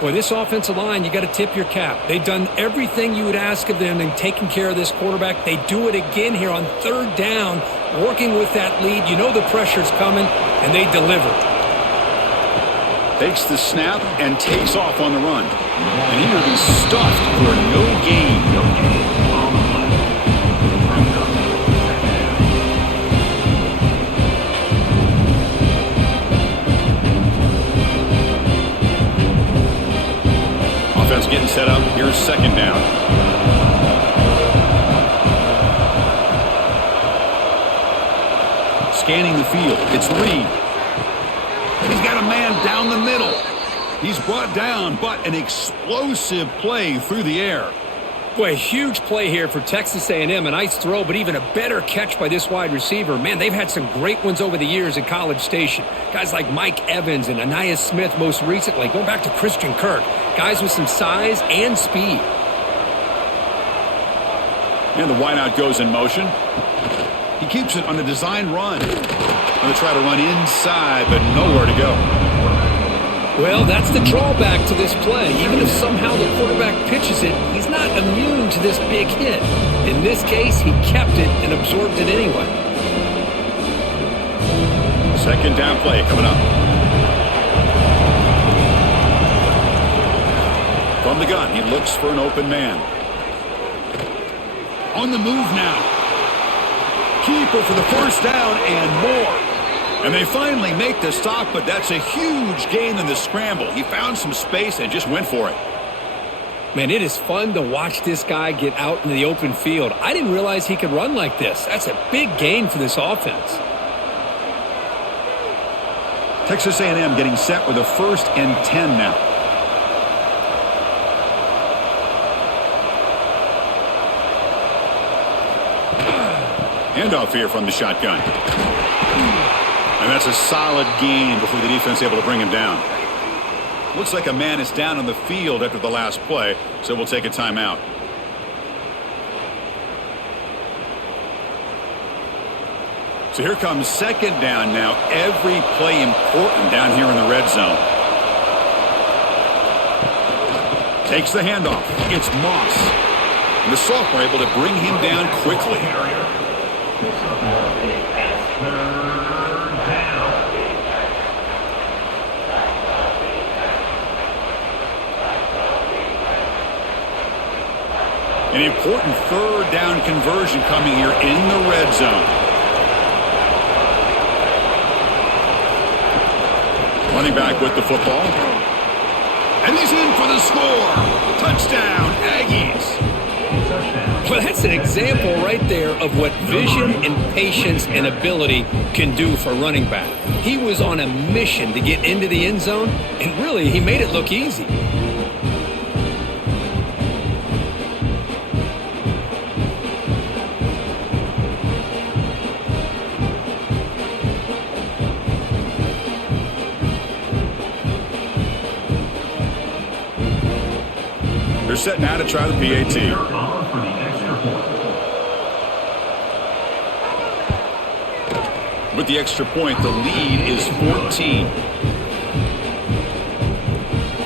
Boy, this offensive line, you got to tip your cap. They've done everything you would ask of them in taking care of this quarterback. They do it again here on third down, working with that lead. You know the pressure's coming, and they deliver. Takes the snap and takes off on the run. And he will be stuffed for no gain. Offense getting set up. Here's second down. Scanning the field. It's Reed. He's got a man down the middle. He's brought down, but an explosive play through the air. Boy, huge play here for Texas A&M. A nice throw, but even a better catch by this wide receiver. Man, they've had some great ones over the years at College Station. Guys like Mike Evans and Anais Smith most recently, going back to Christian Kirk. Guys with some size and speed. And the wideout goes in motion. He keeps it on a design run. Going to try to run inside, but nowhere to go. Well, that's the drawback to this play. Even if somehow the quarterback pitches it, he's not immune to this big hit. In this case, he kept it and absorbed it anyway. Second down play coming up. From the gun, he looks for an open man. On the move now. Keeper for the first down and more. And they finally make the stop, but that's a huge gain in the scramble. He found some space and just went for it. Man, it is fun to watch this guy get out in the open field. I didn't realize he could run like this. That's a big gain for this offense. Texas A&M getting set with a 1st and 10 now. Handoff here from the shotgun. And that's a solid gain before the defense able to bring him down. Looks like a man is down on the field after the last play, so we'll take a timeout. So here comes second down now. Every play important down here in the red zone. Takes the handoff. It's Moss. And the sophomore able to bring him down quickly. An important third down conversion coming here in the red zone. Running back with the football. And he's in for the score. Touchdown, Aggies. Well, that's an example right there of what vision and patience and ability can do for a running back. He was on a mission to get into the end zone, and really, he made it look easy. They're set now to try the PAT. With the extra point, the lead is 14.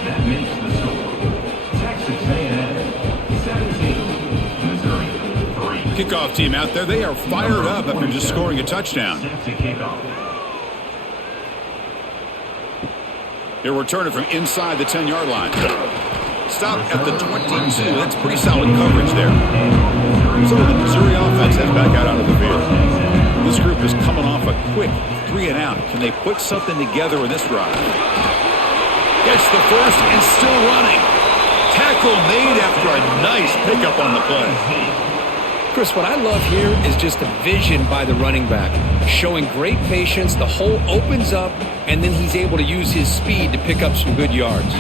That makes the score. Texas A&M 17, Missouri 3. Kickoff team out there. They are fired up after just scoring a touchdown. Set to kick off. They're returning from inside the 10-yard line. Stop at the 22. That's pretty solid coverage there. So the Missouri offense heads back out onto the field. This group is coming off a quick 3-and-out. Can they put something together in this drive? Gets the first and still running. Tackle made after a nice pickup on the play. Chris, what I love here is just the vision by the running back. Showing great patience, the hole opens up, and then he's able to use his speed to pick up some good yards.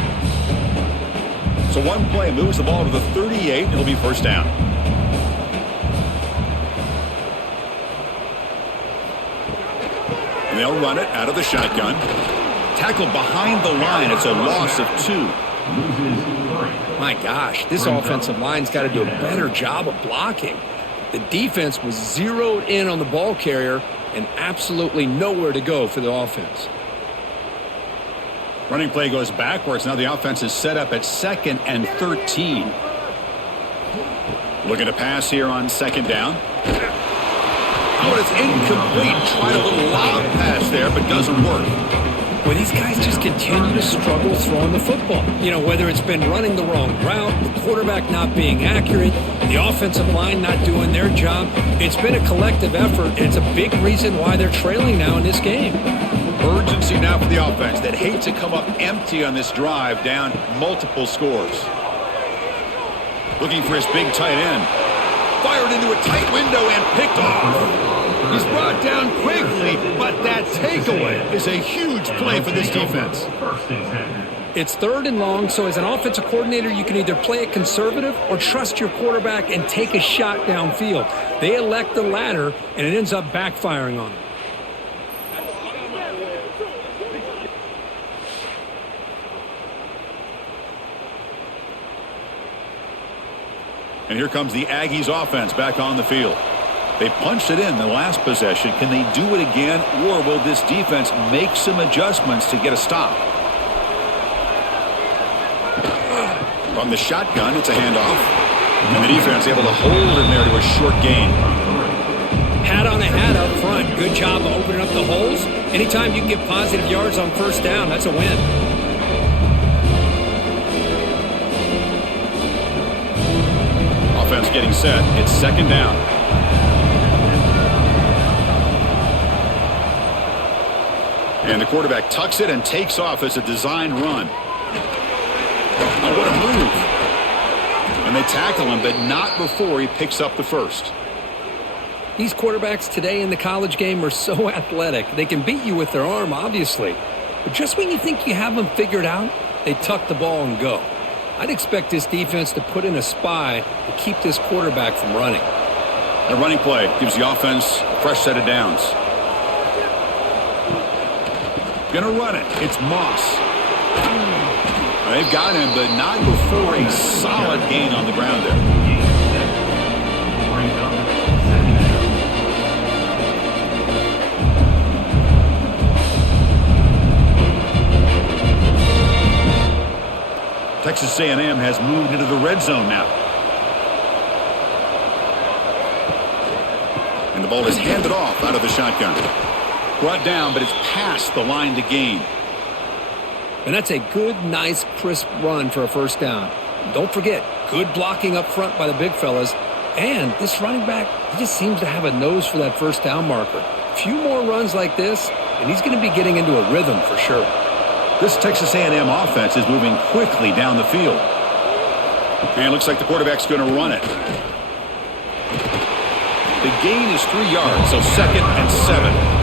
So one play moves the ball to the 38. It'll be first down. And they'll run it out of the shotgun. Tackled behind the line. It's a loss of 2. My gosh, this offensive line's got to do a better job of blocking. The defense was zeroed in on the ball carrier and absolutely nowhere to go for the offense. Running play goes backwards. Now the offense is set up at 2nd and 13. Looking to pass here on 2nd down. Oh, it's incomplete. Tried a little lob pass there, but doesn't work. Well, these guys just continue to struggle throwing the football. You know, whether it's been running the wrong route, the quarterback not being accurate, the offensive line not doing their job. It's been a collective effort, and it's a big reason why they're trailing now in this game. Urgency now for the offense that hate to come up empty on this drive, down multiple scores. Looking for his big tight end. Fired into a tight window and picked off. He's brought down quickly, but that takeaway is a huge play for this defense. It's 3rd and long, so as an offensive coordinator, you can either play it conservative or trust your quarterback and take a shot downfield. They elect the latter, and it ends up backfiring on them. And here comes the Aggies offense back on the field. They punched it in the last possession. Can they do it again, or will this defense make some adjustments to get a stop? From the shotgun, it's a handoff. And the defense able to hold him there to a short gain. Hat on a hat up front. Good job of opening up the holes. Anytime you can get positive yards on first down, that's a win. Offense getting set. It's 2nd down. And the quarterback tucks it and takes off as a designed run. Oh, what a move. And they tackle him, but not before he picks up the first. These quarterbacks today in the college game are so athletic. They can beat you with their arm, obviously. But just when you think you have them figured out, they tuck the ball and go. I'd expect this defense to put in a spy to keep this quarterback from running. A running play gives the offense a fresh set of downs. Gonna run it. It's Moss. They've got him, but not before a solid gain on the ground there. Texas A&M has moved into the red zone now. And the ball is handed off out of the shotgun. Brought down, but it's past the line to gain. And that's a good, nice, crisp run for a first down. Don't forget, good blocking up front by the big fellas. And this running back, he just seems to have a nose for that first down marker. A few more runs like this, and he's going to be getting into a rhythm for sure. This Texas A&M offense is moving quickly down the field. And it looks like the quarterback's going to run it. The gain is 3 yards, so 2nd and 7.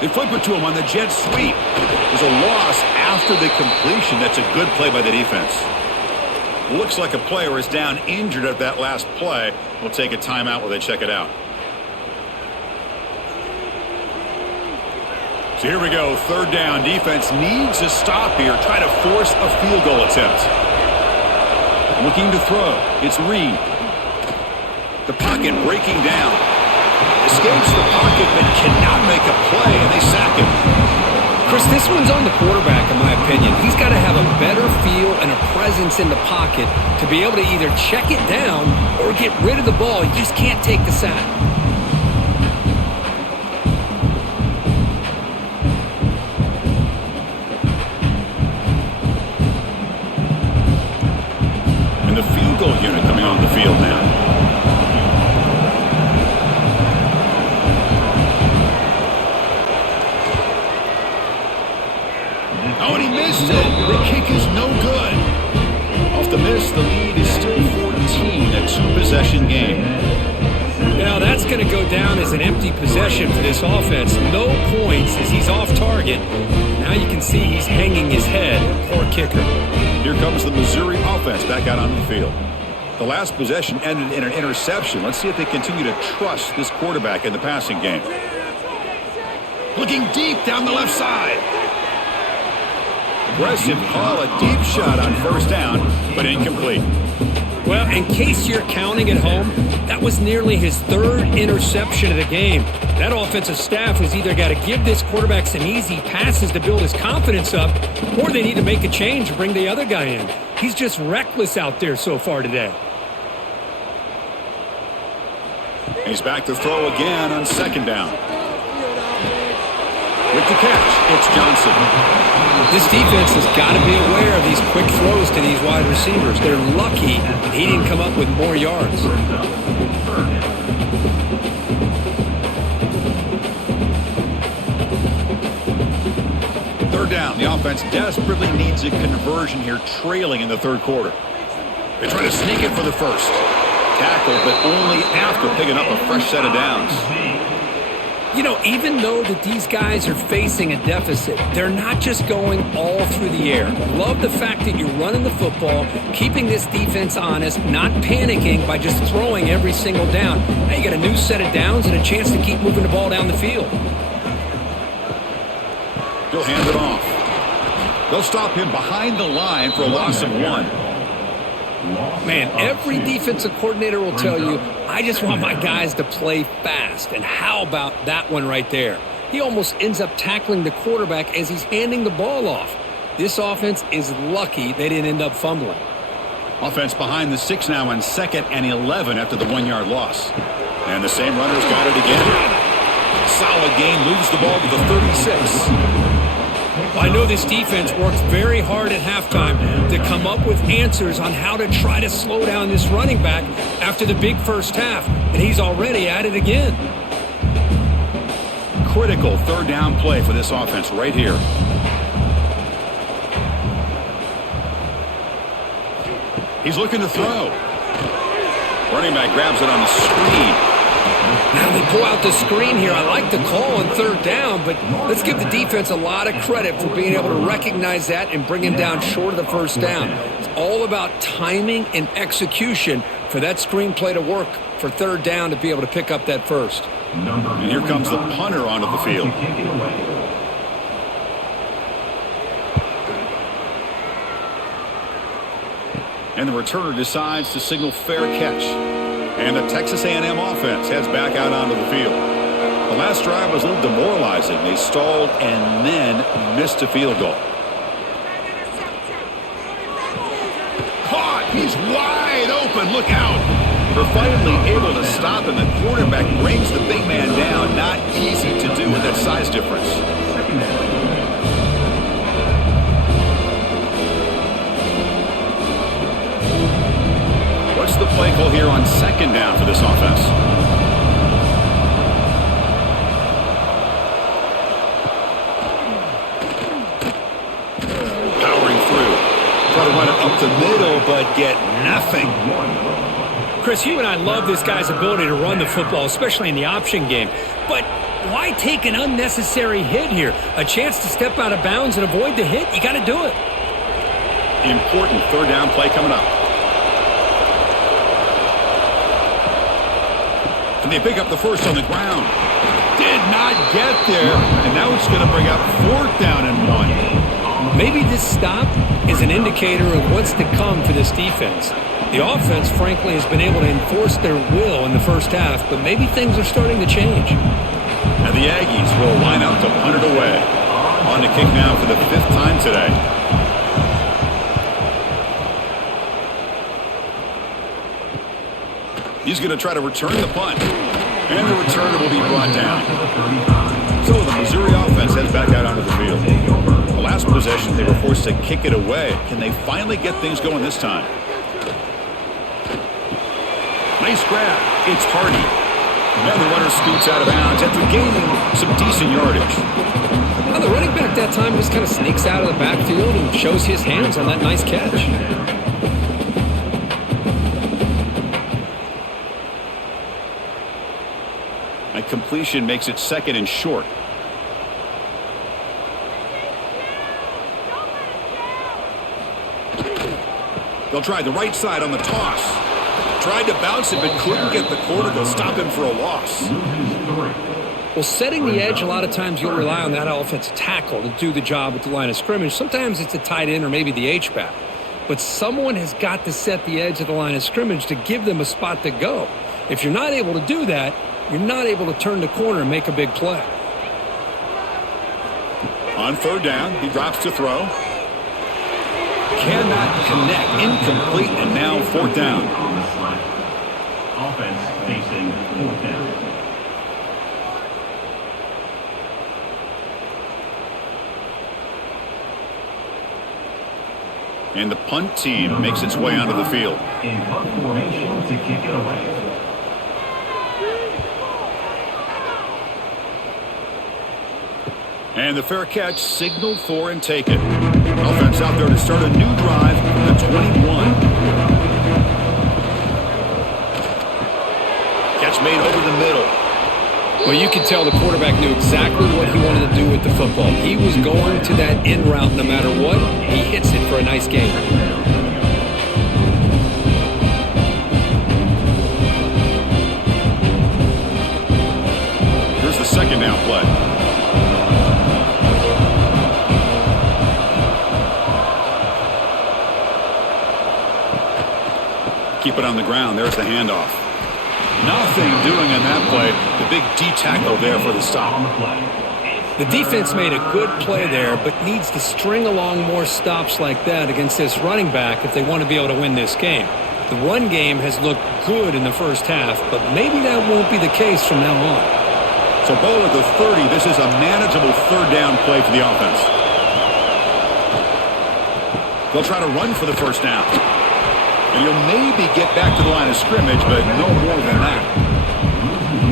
They flip it to him on the jet sweep. There's a loss after the completion. That's a good play by the defense. Looks like a player is down injured at that last play. We'll take a timeout while they check it out. So here we go. 3rd down. Defense needs a stop here. Try to force a field goal attempt. Looking to throw. It's Reed. The pocket breaking down. Escapes the pocket but cannot make a play, and they sack him. Chris, this one's on the quarterback, in my opinion. He's got to have a better feel and a presence in the pocket to be able to either check it down or get rid of the ball. You just can't take the sack. And the field goal unit coming on the field now. Oh, and he missed it. The kick is no good. Off the miss, the lead is still 14, a 2-possession game. Now that's going to go down as an empty possession for this offense. No points as he's off target. Now you can see he's hanging his head. Poor kicker. Here comes the Missouri offense back out on the field. The last possession ended in an interception. Let's see if they continue to trust this quarterback in the passing game. Looking deep down the left side. Aggressive call, a deep shot on 1st down, but incomplete. Well, in case you're counting at home, that was nearly his 3rd interception of the game. That offensive staff has either got to give this quarterback some easy passes to build his confidence up, or they need to make a change and bring the other guy in. He's just reckless out there so far today. He's back to throw again on 2nd down. With the catch, it's Johnson. This defense has got to be aware of these quick throws to these wide receivers. They're lucky he didn't come up with more yards. 3rd down. The offense desperately needs a conversion here, trailing in the 3rd quarter. They try to sneak it for the first. Tackle, but only after picking up a fresh set of downs. You know, even though that these guys are facing a deficit, they're not just going all through the air. Love the fact that you're running the football, keeping this defense honest, not panicking by just throwing every single down. Now you got a new set of downs and a chance to keep moving the ball down the field. He'll hand it off. They'll stop him behind the line for a loss of 1. Man, every defensive coordinator will tell you, I just want my guys to play fast. And how about that one right there? He almost ends up tackling the quarterback as he's handing the ball off. This offense is lucky they didn't end up fumbling. Offense behind the 6 now on 2nd and 11 after the 1-yard loss. And the same runner's got it again. Solid gain, moves the ball to the 36. I know this defense worked very hard at halftime to come up with answers on how to try to slow down this running back after the big first half, and he's already at it again. Critical 3rd down play for this offense right here. He's looking to throw. Running back grabs it on the screen. Now they pull out the screen here. I like the call on 3rd down, but let's give the defense a lot of credit for being able to recognize that and bring him down short of the 1st down. It's all about timing and execution for that screen play to work for 3rd down to be able to pick up that first. And here comes the punter onto the field. And the returner decides to signal fair catch. And the Texas A&M offense heads back out onto the field. The last drive was a little demoralizing. They stalled and then missed a field goal. Caught! He's wide open. Look out! They're finally able to stop him. The quarterback brings the big man down. Not easy to do with that size difference. What's the play call here on second down for this offense? Powering through. Try to run it up the middle, but get nothing. Chris, you and I love this guy's ability to run the football, especially in the option game. But why take an unnecessary hit here? A chance to step out of bounds and avoid the hit? You got to do it. Important third down play coming up. And they pick up the first on the ground. Did not get there. And now it's going to bring up fourth down and 1. Maybe this stop is an indicator of what's to come for this defense. The offense, frankly, has been able to enforce their will in the first half, but maybe things are starting to change. And the Aggies will line up to punt it away. On to kick now for the 5th time today. He's going to try to return the punt. And the returner will be brought down. So the Missouri offense heads back out onto the field. The last possession, they were forced to kick it away. Can they finally get things going this time? Nice grab. It's Hardy. And the runner scoots out of bounds after gaining some decent yardage. Well, the running back that time just kind of sneaks out of the backfield and shows his hands on that nice catch. A completion makes it 2nd and short. They'll try the right side on the toss. Tried to bounce it, but couldn't get the corner to stop him for a loss. Well, setting the edge, a lot of times you'll rely on that offensive tackle to do the job at the line of scrimmage. Sometimes it's a tight end or maybe the H-back. But someone has got to set the edge of the line of scrimmage to give them a spot to go. If you're not able to do that, you're not able to turn the corner and make a big play. On third down, he drops to throw. Cannot connect. Incomplete, and now 4th down. Offense facing 4th down. And the punt team makes its way onto the field. In punt formation to kick it away. And the fair catch signaled for and taken. Offense out there to start a new drive at the 21. Catch made over the middle. Well, you can tell the quarterback knew exactly what he wanted to do with the football. He was going to that in route no matter what. He hits it for a nice gain. Here's the 2nd down play. Keep it on the ground. There's the handoff. Nothing doing in that play. The big D tackle there for the stop. The defense made a good play there, but needs to string along more stops like that against this running back if they want to be able to win this game. The run game has looked good in the first half, but maybe that won't be the case from now on. So ball at the 30. This is a manageable third down play for the offense. They'll try to run for the first down. And he'll maybe get back to the line of scrimmage, but no more than that.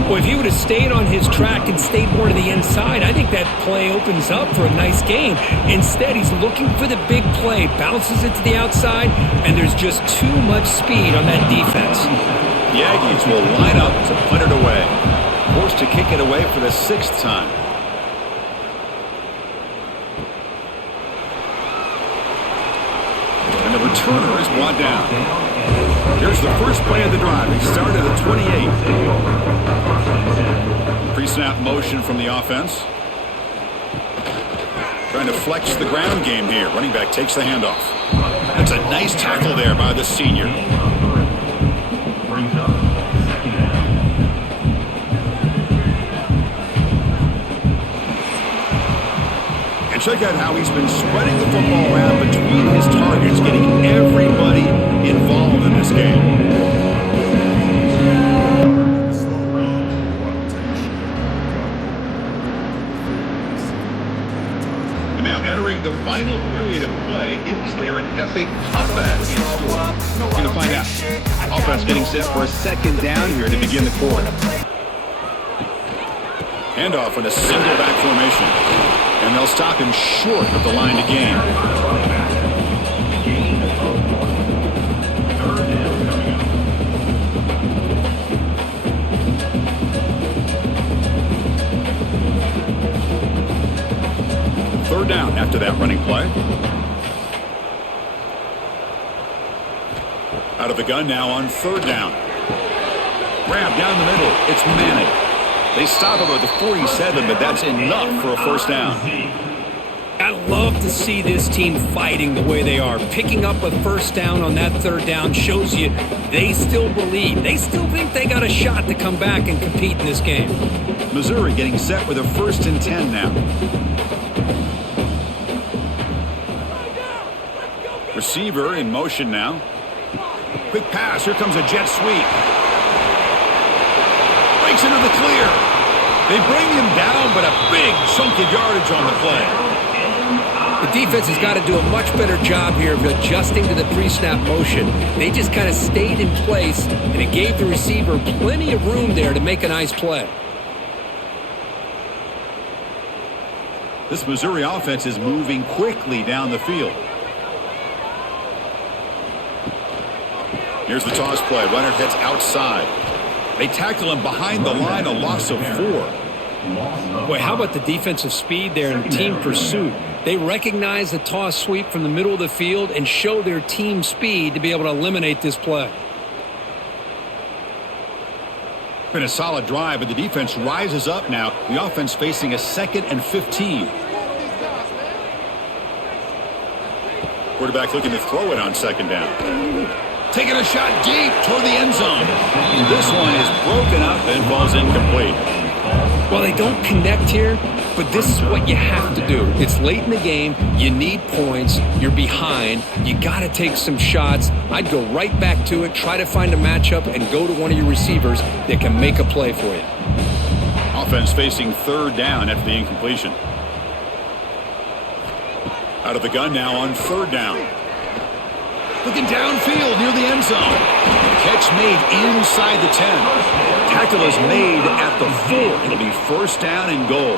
Well, if he would have stayed on his track and stayed more to the inside, I think that play opens up for a nice game. Instead, he's looking for the big play, bounces it to the outside, and there's just too much speed on that defense. The Aggies will line up to punt it away. Forced to kick it away for the 6th time. And the returner is brought down. Here's the first play of the drive. He started at 28. Pre-snap motion from the offense. Trying to flex the ground game here. Running back takes the handoff. That's a nice tackle there by the senior. Brings up second down. And check out how he's been spreading the football around between his targets, getting everybody involved in this game. The final period of play, is there an epic comeback in store? We're going to find out. Offense getting set for a second down here to begin the quarter. Handoff in a single back formation. And they'll stop him short of the line to gain. Gain of 1. Third down coming up. Third down after that running play. Out of the gun now on third down. Grab down the middle. It's Manning. They stop him at the 47, but that's enough for a first down. I love to see this team fighting the way they are. Picking up a first down on that third down shows you they still believe. They still think they got a shot to come back and compete in this game. Missouri getting set with a 1st and 10 now. Receiver in motion now. Quick pass. Here comes a jet sweep. Breaks into the clear. They bring him down, but a big chunk of yardage on the play. The defense has got to do a much better job here of adjusting to the pre-snap motion. They just kind of stayed in place, and it gave the receiver plenty of room there to make a nice play. This Missouri offense is moving quickly down the field. Here's the toss play. Runner heads outside. They tackle him behind the line, a loss of 4. Boy, how about the defensive speed there and team pursuit? They recognize the toss sweep from the middle of the field and show their team speed to be able to eliminate this play. Been a solid drive, but the defense rises up now. The offense facing a 2nd and 15. Quarterback looking to throw it on 2nd down. Taking a shot deep toward the end zone. This one is broken up and falls incomplete. Well, they don't connect here, but this is what you have to do. It's late in the game. You need points. You're behind. You got to take some shots. I'd go right back to it, try to find a matchup, and go to one of your receivers that can make a play for you. Offense facing 3rd down after the incompletion. Out of the gun now on 3rd down. Looking downfield near the end zone. Catch made inside the 10. Tackle is made at the 4. It'll be 1st down and goal.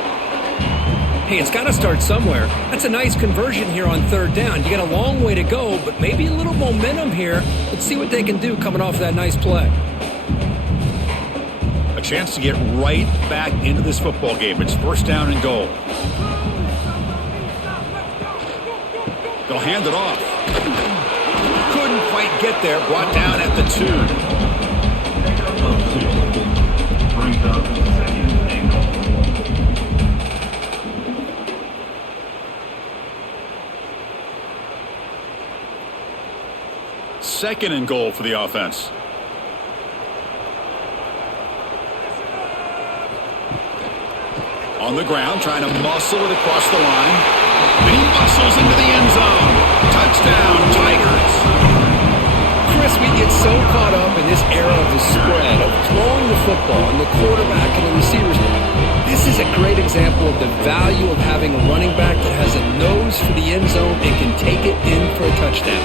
Hey, it's got to start somewhere. That's a nice conversion here on 3rd down. You got a long way to go, but maybe a little momentum here. Let's see what they can do coming off that nice play. A chance to get right back into this football game. It's 1st down and goal. They'll hand it off. Couldn't quite get there. Brought down at the 2. Brings up second and goal. Second and goal for the offense. On the ground, trying to muscle it across the line. And he muscles into the end zone. Touchdown, Tigers. Chris, we get so caught up in this era of the spread, of throwing the football and the quarterback and the receivers. This is a great example of the value of having a running back that has a nose for the end zone and can take it in for a touchdown.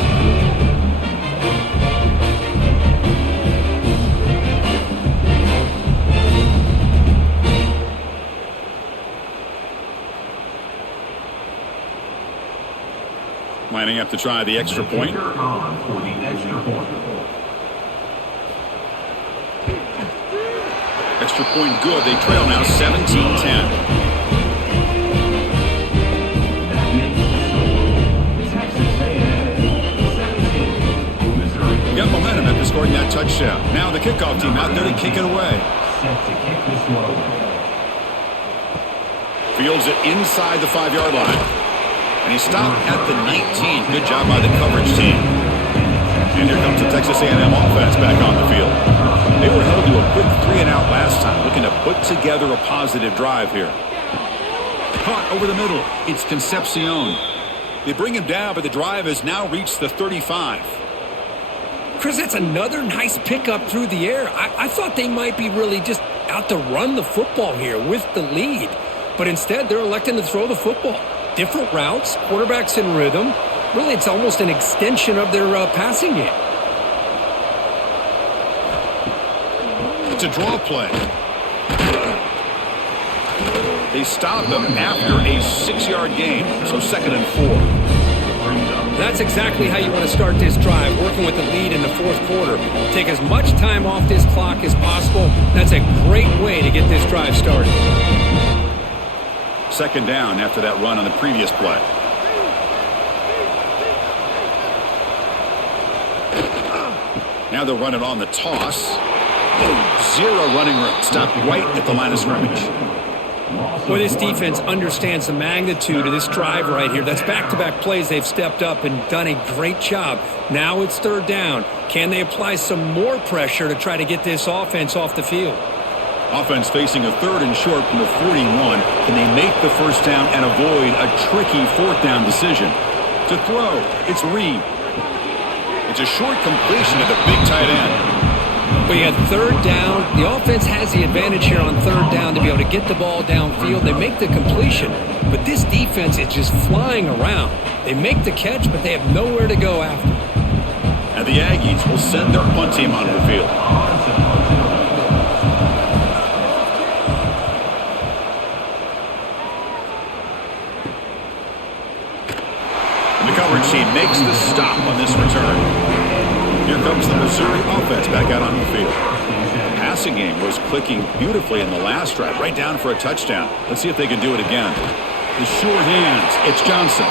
Lining up to try the extra point. On for the extra point. Extra point good. They trail now 17-10. That makes the score Texas A&M 17, Missouri. Got momentum after scoring that touchdown. Now the kickoff team out there to kick it away. Set to kick this one away. Fields it inside the 5-yard line. And he stopped at the 19. Good job by the coverage team. And here comes the Texas A&M offense back on the field. They were held to a quick 3-and-out last time, looking to put together a positive drive here. Caught over the middle. It's Concepcion. They bring him down, but the drive has now reached the 35. Chris, that's another nice pickup through the air. I thought they might be really just out to run the football here with the lead. But instead, they're electing to throw the football. Different routes, quarterbacks in rhythm. Really, it's almost an extension of their passing game. It's a draw play. They stop him after a 6-yard gain, so 2nd and 4. That's exactly how you want to start this drive, working with the lead in the 4th quarter. Take as much time off this clock as possible. That's a great way to get this drive started. 2nd down after that run on the previous play. Now they'll run it on the toss. 0 running room. Stopped right at the line of scrimmage. Boy, this defense understands the magnitude of this drive right here. That's back-to-back plays. They've stepped up and done a great job. Now it's 3rd down. Can they apply some more pressure to try to get this offense off the field? Offense facing a 3rd and short from the 41. Can they make the 1st down and avoid a tricky 4th down decision? To throw, it's Reed. It's a short completion to the big tight end. We had 3rd down. The offense has the advantage here on 3rd down to be able to get the ball downfield. They make the completion, but this defense is just flying around. They make the catch, but they have nowhere to go after. And the Aggies will send their punt team onto the field. And the coverage team makes the stop on this return. Here comes the Missouri offense back out on the field. The passing game was clicking beautifully in the last drive, right down for a touchdown. Let's see if they can do it again. The short hands, it's Johnson.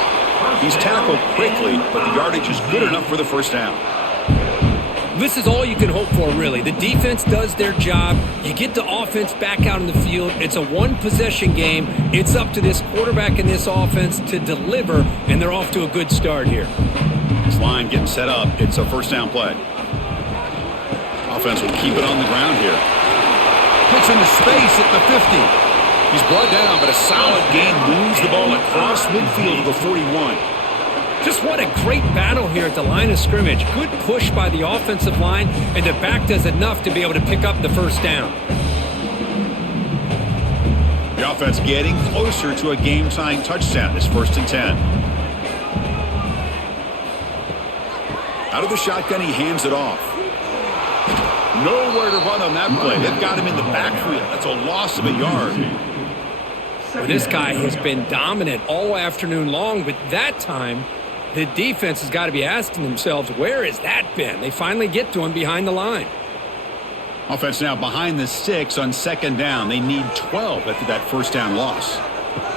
He's tackled quickly, but the yardage is good enough for the 1st down. This is all you can hope for, really. The defense does their job. You get the offense back out on the field. It's a one-possession game. It's up to this quarterback and this offense to deliver, and they're off to a good start here. This line getting set up. It's a 1st down play. Offense will keep it on the ground here. Puts into space at the 50. He's brought down, but a solid gain moves the ball across midfield to the 41. Just what a great battle here at the line of scrimmage. Good push by the offensive line, and the back does enough to be able to pick up the 1st down. The offense getting closer to a game-tying touchdown. It's 1st and 10. Out of the shotgun, he hands it off. Nowhere to run on that play. They've got him in the backfield. That's a loss of a yard. Well, this guy has been dominant all afternoon long, but that time, the defense has got to be asking themselves, where has that been? They finally get to him behind the line. Offense now behind the 6 on 2nd down. They need 12 after that 1st down loss.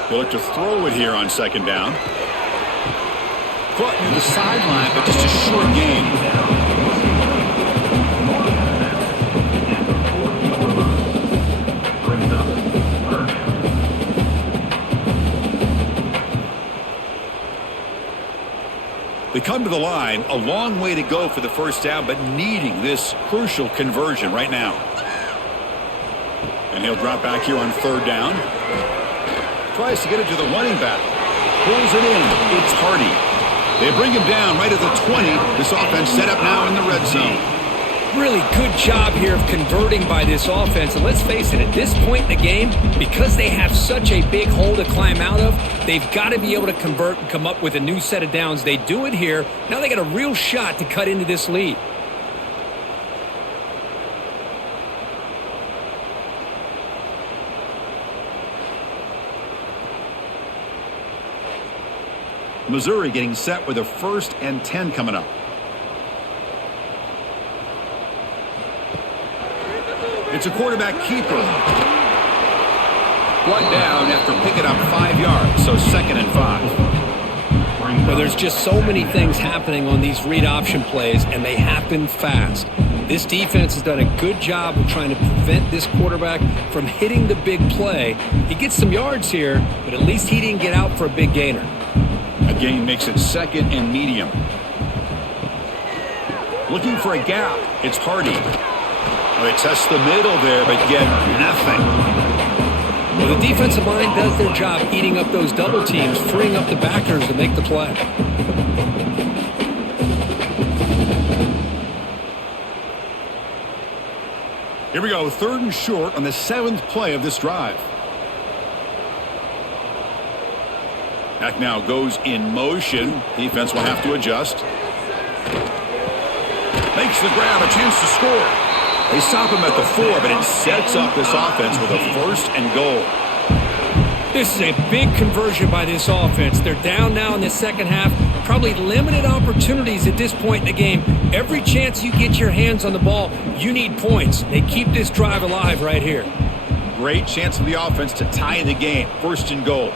They'll look to throw it here on 2nd down. Caught near the sideline, but just a short gain. They come to the line, a long way to go for the 1st down, but needing this crucial conversion right now. And he'll drop back here on 3rd down. Tries to get it to the running back. Pulls it in. It's Hardy. They bring him down right at the 20. This offense set up now in the red zone. Really good job here of converting by this offense. And let's face it, at this point in the game, because they have such a big hole to climb out of, they've got to be able to convert and come up with a new set of downs. They do it here. Now they got a real shot to cut into this lead. Missouri getting set with a 1st and 10 coming up. It's a quarterback keeper. Brought down after picking up 5 yards, so 2nd and 5. Well, there's just so many things happening on these read option plays, and they happen fast. This defense has done a good job of trying to prevent this quarterback from hitting the big play. He gets some yards here, but at least he didn't get out for a big gainer. A gain makes it second and medium. Looking for a gap. It's Hardy. They test the middle there, but get nothing. Well, the defensive line does their job eating up those double teams, freeing up the backers to make the play. Here we go, 3rd and short on the 7th play of this drive. Back now goes in motion. Defense will have to adjust. Makes the grab, a chance to score. They stop him at the 4, but it sets up this offense with a 1st and goal. This is a big conversion by this offense. They're down now in the second half. Probably limited opportunities at this point in the game. Every chance you get your hands on the ball, you need points. They keep this drive alive right here. Great chance for the offense to tie the game. 1st and goal.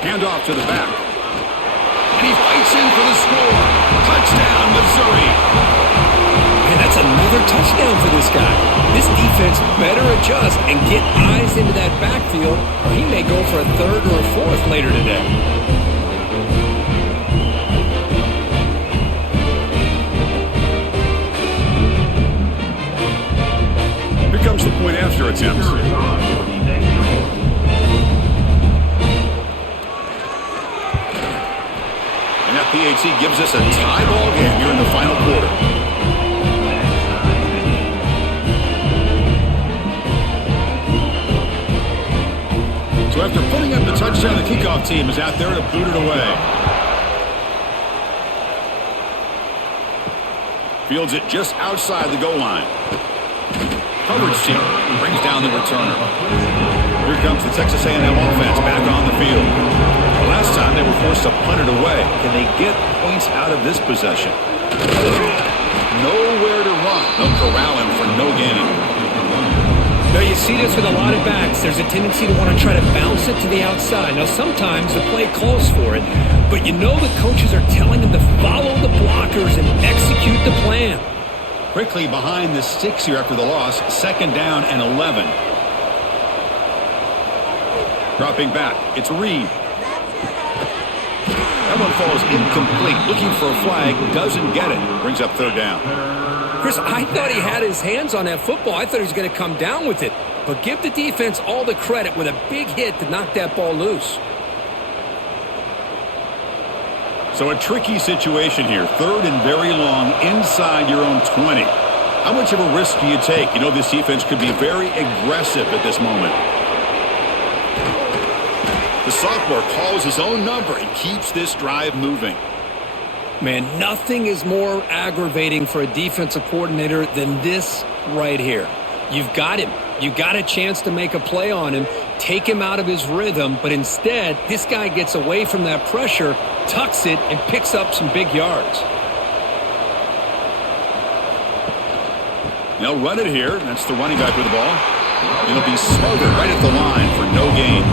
Handoff to the back. And he fights in for the score. Touchdown, Missouri. And that's another touchdown for this guy. This defense better adjust and get eyes into that backfield, or he may go for a 3rd or a 4th later today. Here comes the point after attempt. And that PAT gives us a tie ball game here in the final quarter. So after putting up the touchdown, the kickoff team is out there to boot it away. Fields it just outside the goal line. Coverage team brings down the returner. Here comes the Texas A&M offense back on the field. The last time they were forced to punt it away. Can they get points out of this possession? Nowhere to run. They'll corral him for no gain. Now you see this with a lot of backs. There's a tendency to want to try to bounce it to the outside. Now sometimes the play calls for it, but you know the coaches are telling them to follow the blockers and execute the plan. Quickly behind the sticks here after the loss. 2nd down and 11. Dropping back. It's Reed. That one falls incomplete. Looking for a flag. Doesn't get it. Brings up 3rd down. Chris, I thought he had his hands on that football. I thought he was going to come down with it. But give the defense all the credit with a big hit to knock that ball loose. So a tricky situation here. 3rd and very long inside your own 20. How much of a risk do you take? You know this defense could be very aggressive at this moment. The sophomore calls his own number and keeps this drive moving. Man, nothing is more aggravating for a defensive coordinator than this right here. You've got him. You've got a chance to make a play on him, take him out of his rhythm, but instead, this guy gets away from that pressure, tucks it, and picks up some big yards. They'll run it here. That's the running back with the ball. It'll be smothered right at the line for no gain.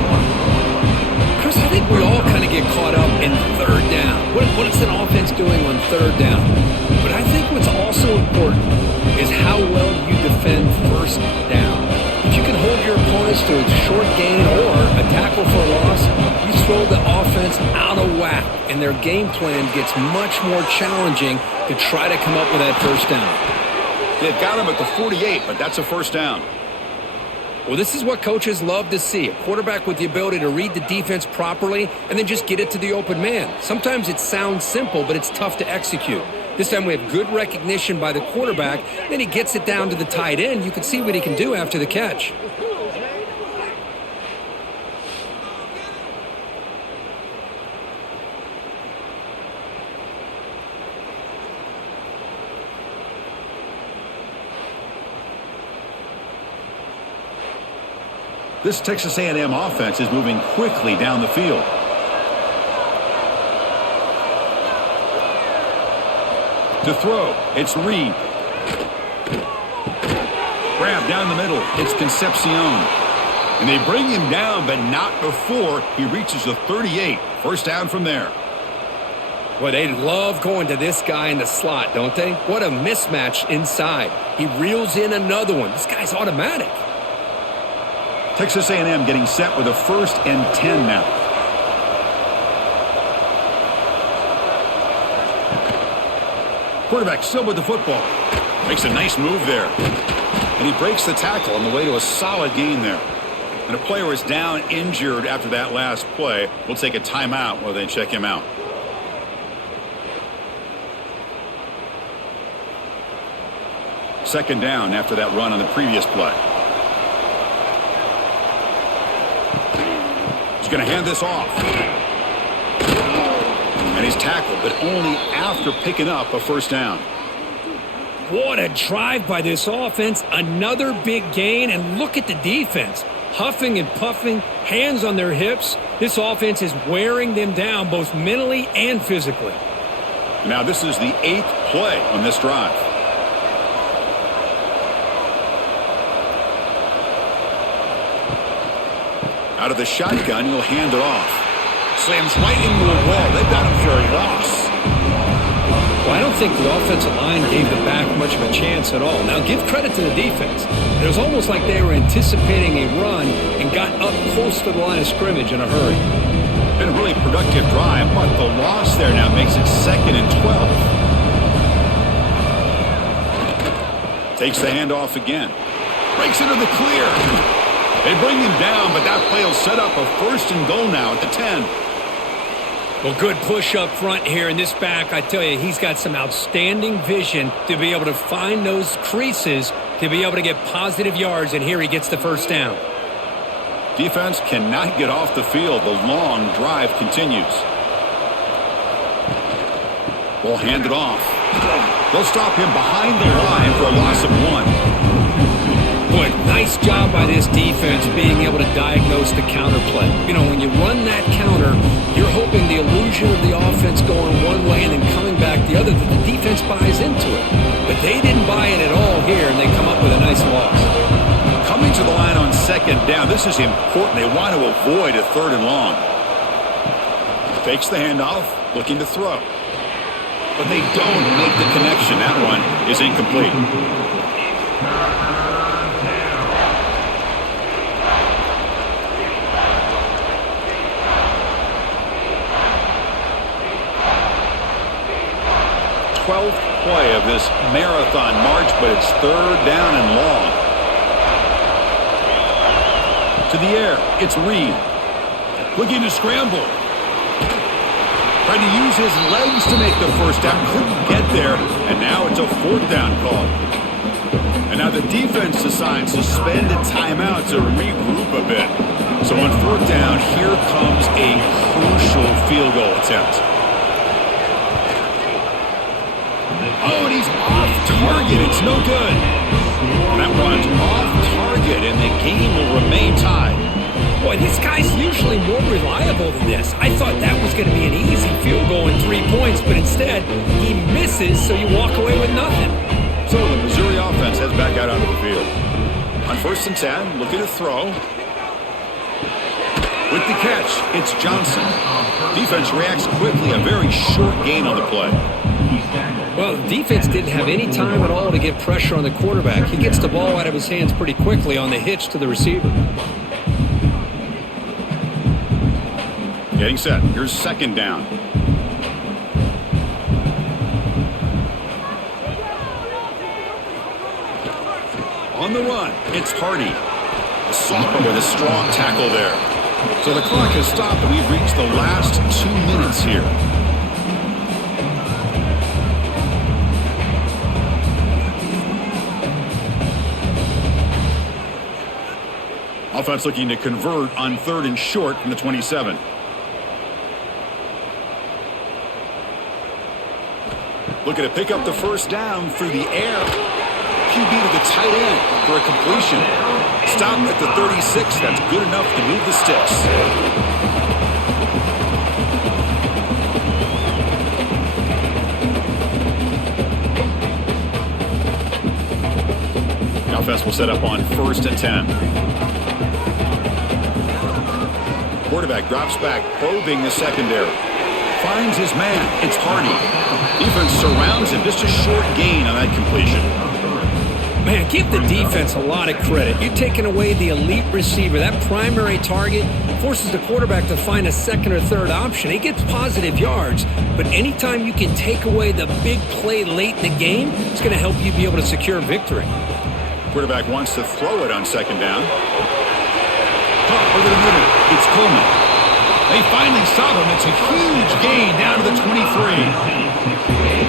Chris, I think we all kind of get caught up in 3rd down. What's an offense doing on 3rd down? But I think what's also important is how well you defend 1st down. If you can hold your opponents to a short gain or a tackle for a loss, you throw the offense out of whack, and their game plan gets much more challenging to try to come up with that 1st down. They've got him at the 48, but that's a 1st down. Well, this is what coaches love to see. A quarterback with the ability to read the defense properly and then just get it to the open man. Sometimes it sounds simple, but it's tough to execute. This time we have good recognition by the quarterback. Then he gets it down to the tight end. You can see what he can do after the catch. This Texas A&M offense is moving quickly down the field. To throw, it's Reed. Grab down the middle, it's Concepcion. And they bring him down, but not before he reaches the 38. 1st down from there. Well, they love going to this guy in the slot, don't they? What a mismatch inside. He reels in another one. This guy's automatic. Texas A&M getting set with a 1st and 10 now. Quarterback still with the football. Makes a nice move there. And he breaks the tackle on the way to a solid gain there. And a player is down injured after that last play. We'll take a timeout while they check him out. Second down after that run on the previous play. He's going to hand this off. And he's tackled, but only after picking up a 1st down. What a drive by this offense. Another big gain, and look at the defense. Huffing and puffing, hands on their hips. This offense is wearing them down both mentally and physically. Now this is the 8th play on this drive. Out of the shotgun, he'll hand it off. Slams right into a wall. They've got him for a loss. Well, I don't think the offensive line gave the back much of a chance at all. Now, give credit to the defense. It was almost like they were anticipating a run and got up close to the line of scrimmage in a hurry. Been a really productive drive, but the loss there now makes it 2nd and 12. Takes the handoff again. Breaks into the clear. They bring him down, but that play will set up a 1st and goal now at the 10. Well, good push up front here in this back. I tell you, he's got some outstanding vision to be able to find those creases, to be able to get positive yards, and here he gets the 1st down. Defense cannot get off the field. The long drive continues. Ball handed off. They'll stop him behind the line for a loss of 1. Boy, nice job by this defense being able to diagnose the counter play. You know, when you run that counter, you're hoping the illusion of the offense going one way and then coming back the other, that the defense buys into it. But they didn't buy it at all here, and they come up with a nice loss. Coming to the line on 2nd down, this is important. They want to avoid a 3rd and long. Fakes the handoff, looking to throw. But they don't make the connection. That one is incomplete. 12th play of this marathon march, but it's 3rd down and long. To the air, it's Reed. Looking to scramble. Trying to use his legs to make the 1st down. Couldn't get there, and now it's a 4th down call. And now the defense decides to spend a timeout to regroup a bit. So on 4th down, here comes a crucial field goal attempt. Oh, and he's off target. It's no good. That one's off target, and the game will remain tied. Boy, this guy's usually more reliable than this. I thought that was going to be an easy field goal in 3 points, but instead, he misses, so you walk away with nothing. So the Missouri offense heads back out onto the field. On 1st and 10, looking to throw. With the catch, it's Johnson. Defense reacts quickly, a very short gain on the play. Well, the defense didn't have any time at all to get pressure on the quarterback. He gets the ball out of his hands pretty quickly on the hitch to the receiver. Getting set. Here's 2nd down. On the run, it's Hardy. A sophomore with a strong tackle there. So the clock has stopped, and we've reached the last 2 minutes here. Offense looking to convert on 3rd and short from the 27. Looking to pick up the 1st down through the air. QB to the tight end for a completion. Stop at the 36. That's good enough to move the sticks. The offense will set up on 1st and 10. Quarterback drops back, probing the secondary. finds his man. It's Hardy. Defense surrounds him. Just a short gain on that completion. Man, give the defense a lot of credit. You're taking away the elite receiver. That primary target forces the quarterback to find a second or third option. He gets positive yards, but anytime you can take away the big play late in the game, it's going to help you be able to secure victory. Quarterback wants to throw it on second down. Caught over the middle. It's Coleman. They finally stop him. It's a huge gain down to the 23.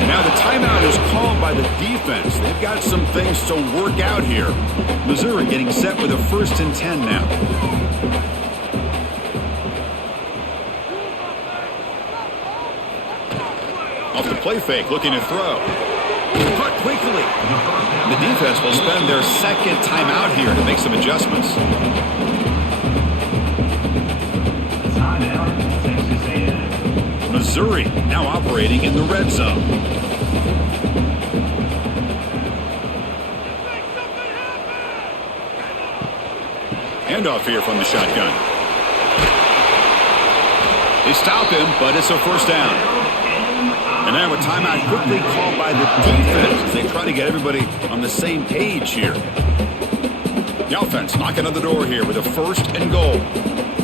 Now the timeout is called by the defense. They've got some things to work out here. Missouri getting set with a 1st and 10 now. Off the play fake, looking to throw. Caught quickly. The defense will spend their second timeout here to make some adjustments. Texas A&M. Missouri now operating in the red zone. Handoff here from the shotgun. They stop him, but it's a 1st down. And now a timeout quickly called by the defense as they try to get everybody on the same page here. The offense knocking on the door here with a 1st and goal.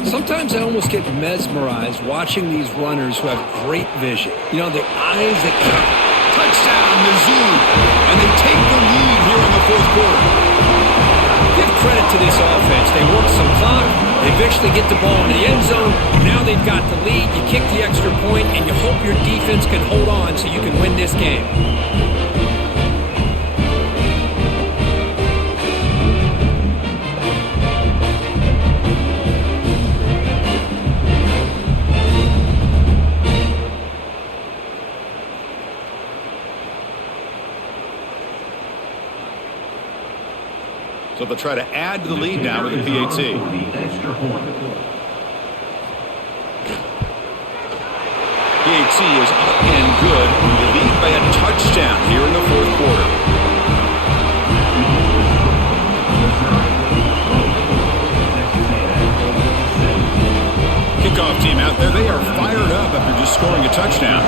Sometimes I almost get mesmerized watching these runners who have great vision. You know, the eyes that count. Touchdown, Mizzou! And they take the lead here in the 4th quarter. Give credit to this offense. They work some clock. They eventually get the ball in the end zone. Now they've got the lead. You kick the extra point, and you hope your defense can hold on so you can win this game. So they'll try to add to the lead now with the PAT. PAT is up and good. They lead by a touchdown here in the 4th quarter. Kickoff team out there. They are fired up after just scoring a touchdown.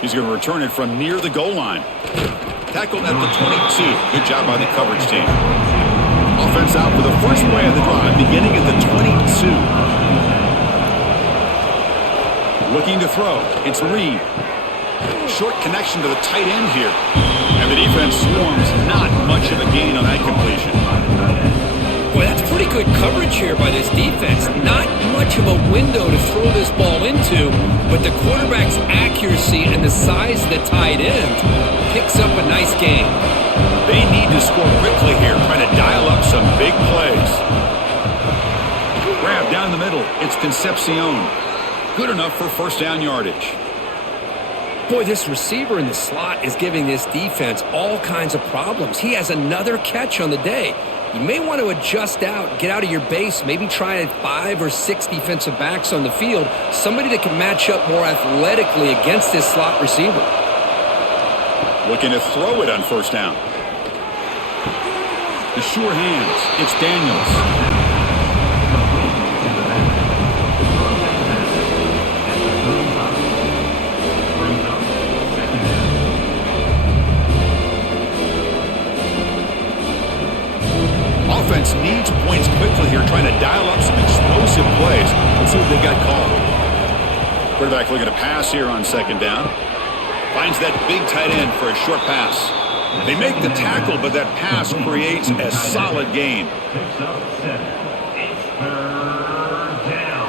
He's going to return it from near the goal line. Tackled at the 22. Good job by the coverage team. Offense out for the first play of the drive, beginning at the 22. Looking to throw. It's Reed. Short connection to the tight end here. And the defense swarms. Not much of a gain on that completion. Boy, that's pretty good coverage here by this defense. Not much of a window to throw this ball into, but the quarterback's accuracy and the size of the tight end picks up a nice game. They need to score quickly here, trying to dial up some big plays. Grab down the middle. It's Concepcion. Good enough for 1st down yardage. Boy, this receiver in the slot is giving this defense all kinds of problems. He has another catch on the day. You may want to adjust out, get out of your base, maybe try 5 or 6 defensive backs on the field, somebody that can match up more athletically against this slot receiver. Looking to throw it on 1st down. The sure hands. It's Daniels. Offense needs points quickly here, trying to dial up some explosive plays. Let's see what they've got called. Quarterback looking to pass here on 2nd down. Finds that big tight end for a short pass. They make the tackle, but that pass creates a solid gain. Picks up 7. It's 3rd down.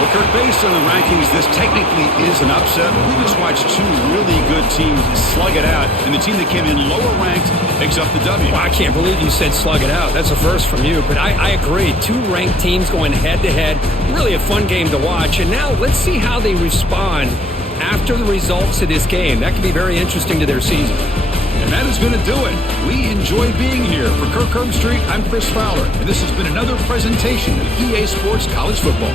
Well, Kirk, based on the rankings, this technically is an upset. We just watched 2 really good teams slug it out, and the team that came in lower ranked picks up the W. Well, I can't believe you said slug it out. That's a first from you, but I agree. 2 ranked teams going head-to-head. Really a fun game to watch. And now let's see how they respond after the results of this game. That could be very interesting to their season. And that is going to do it. We enjoy being here. For Kirk Herbstreit, I'm Chris Fowler, and this has been another presentation of EA Sports College Football.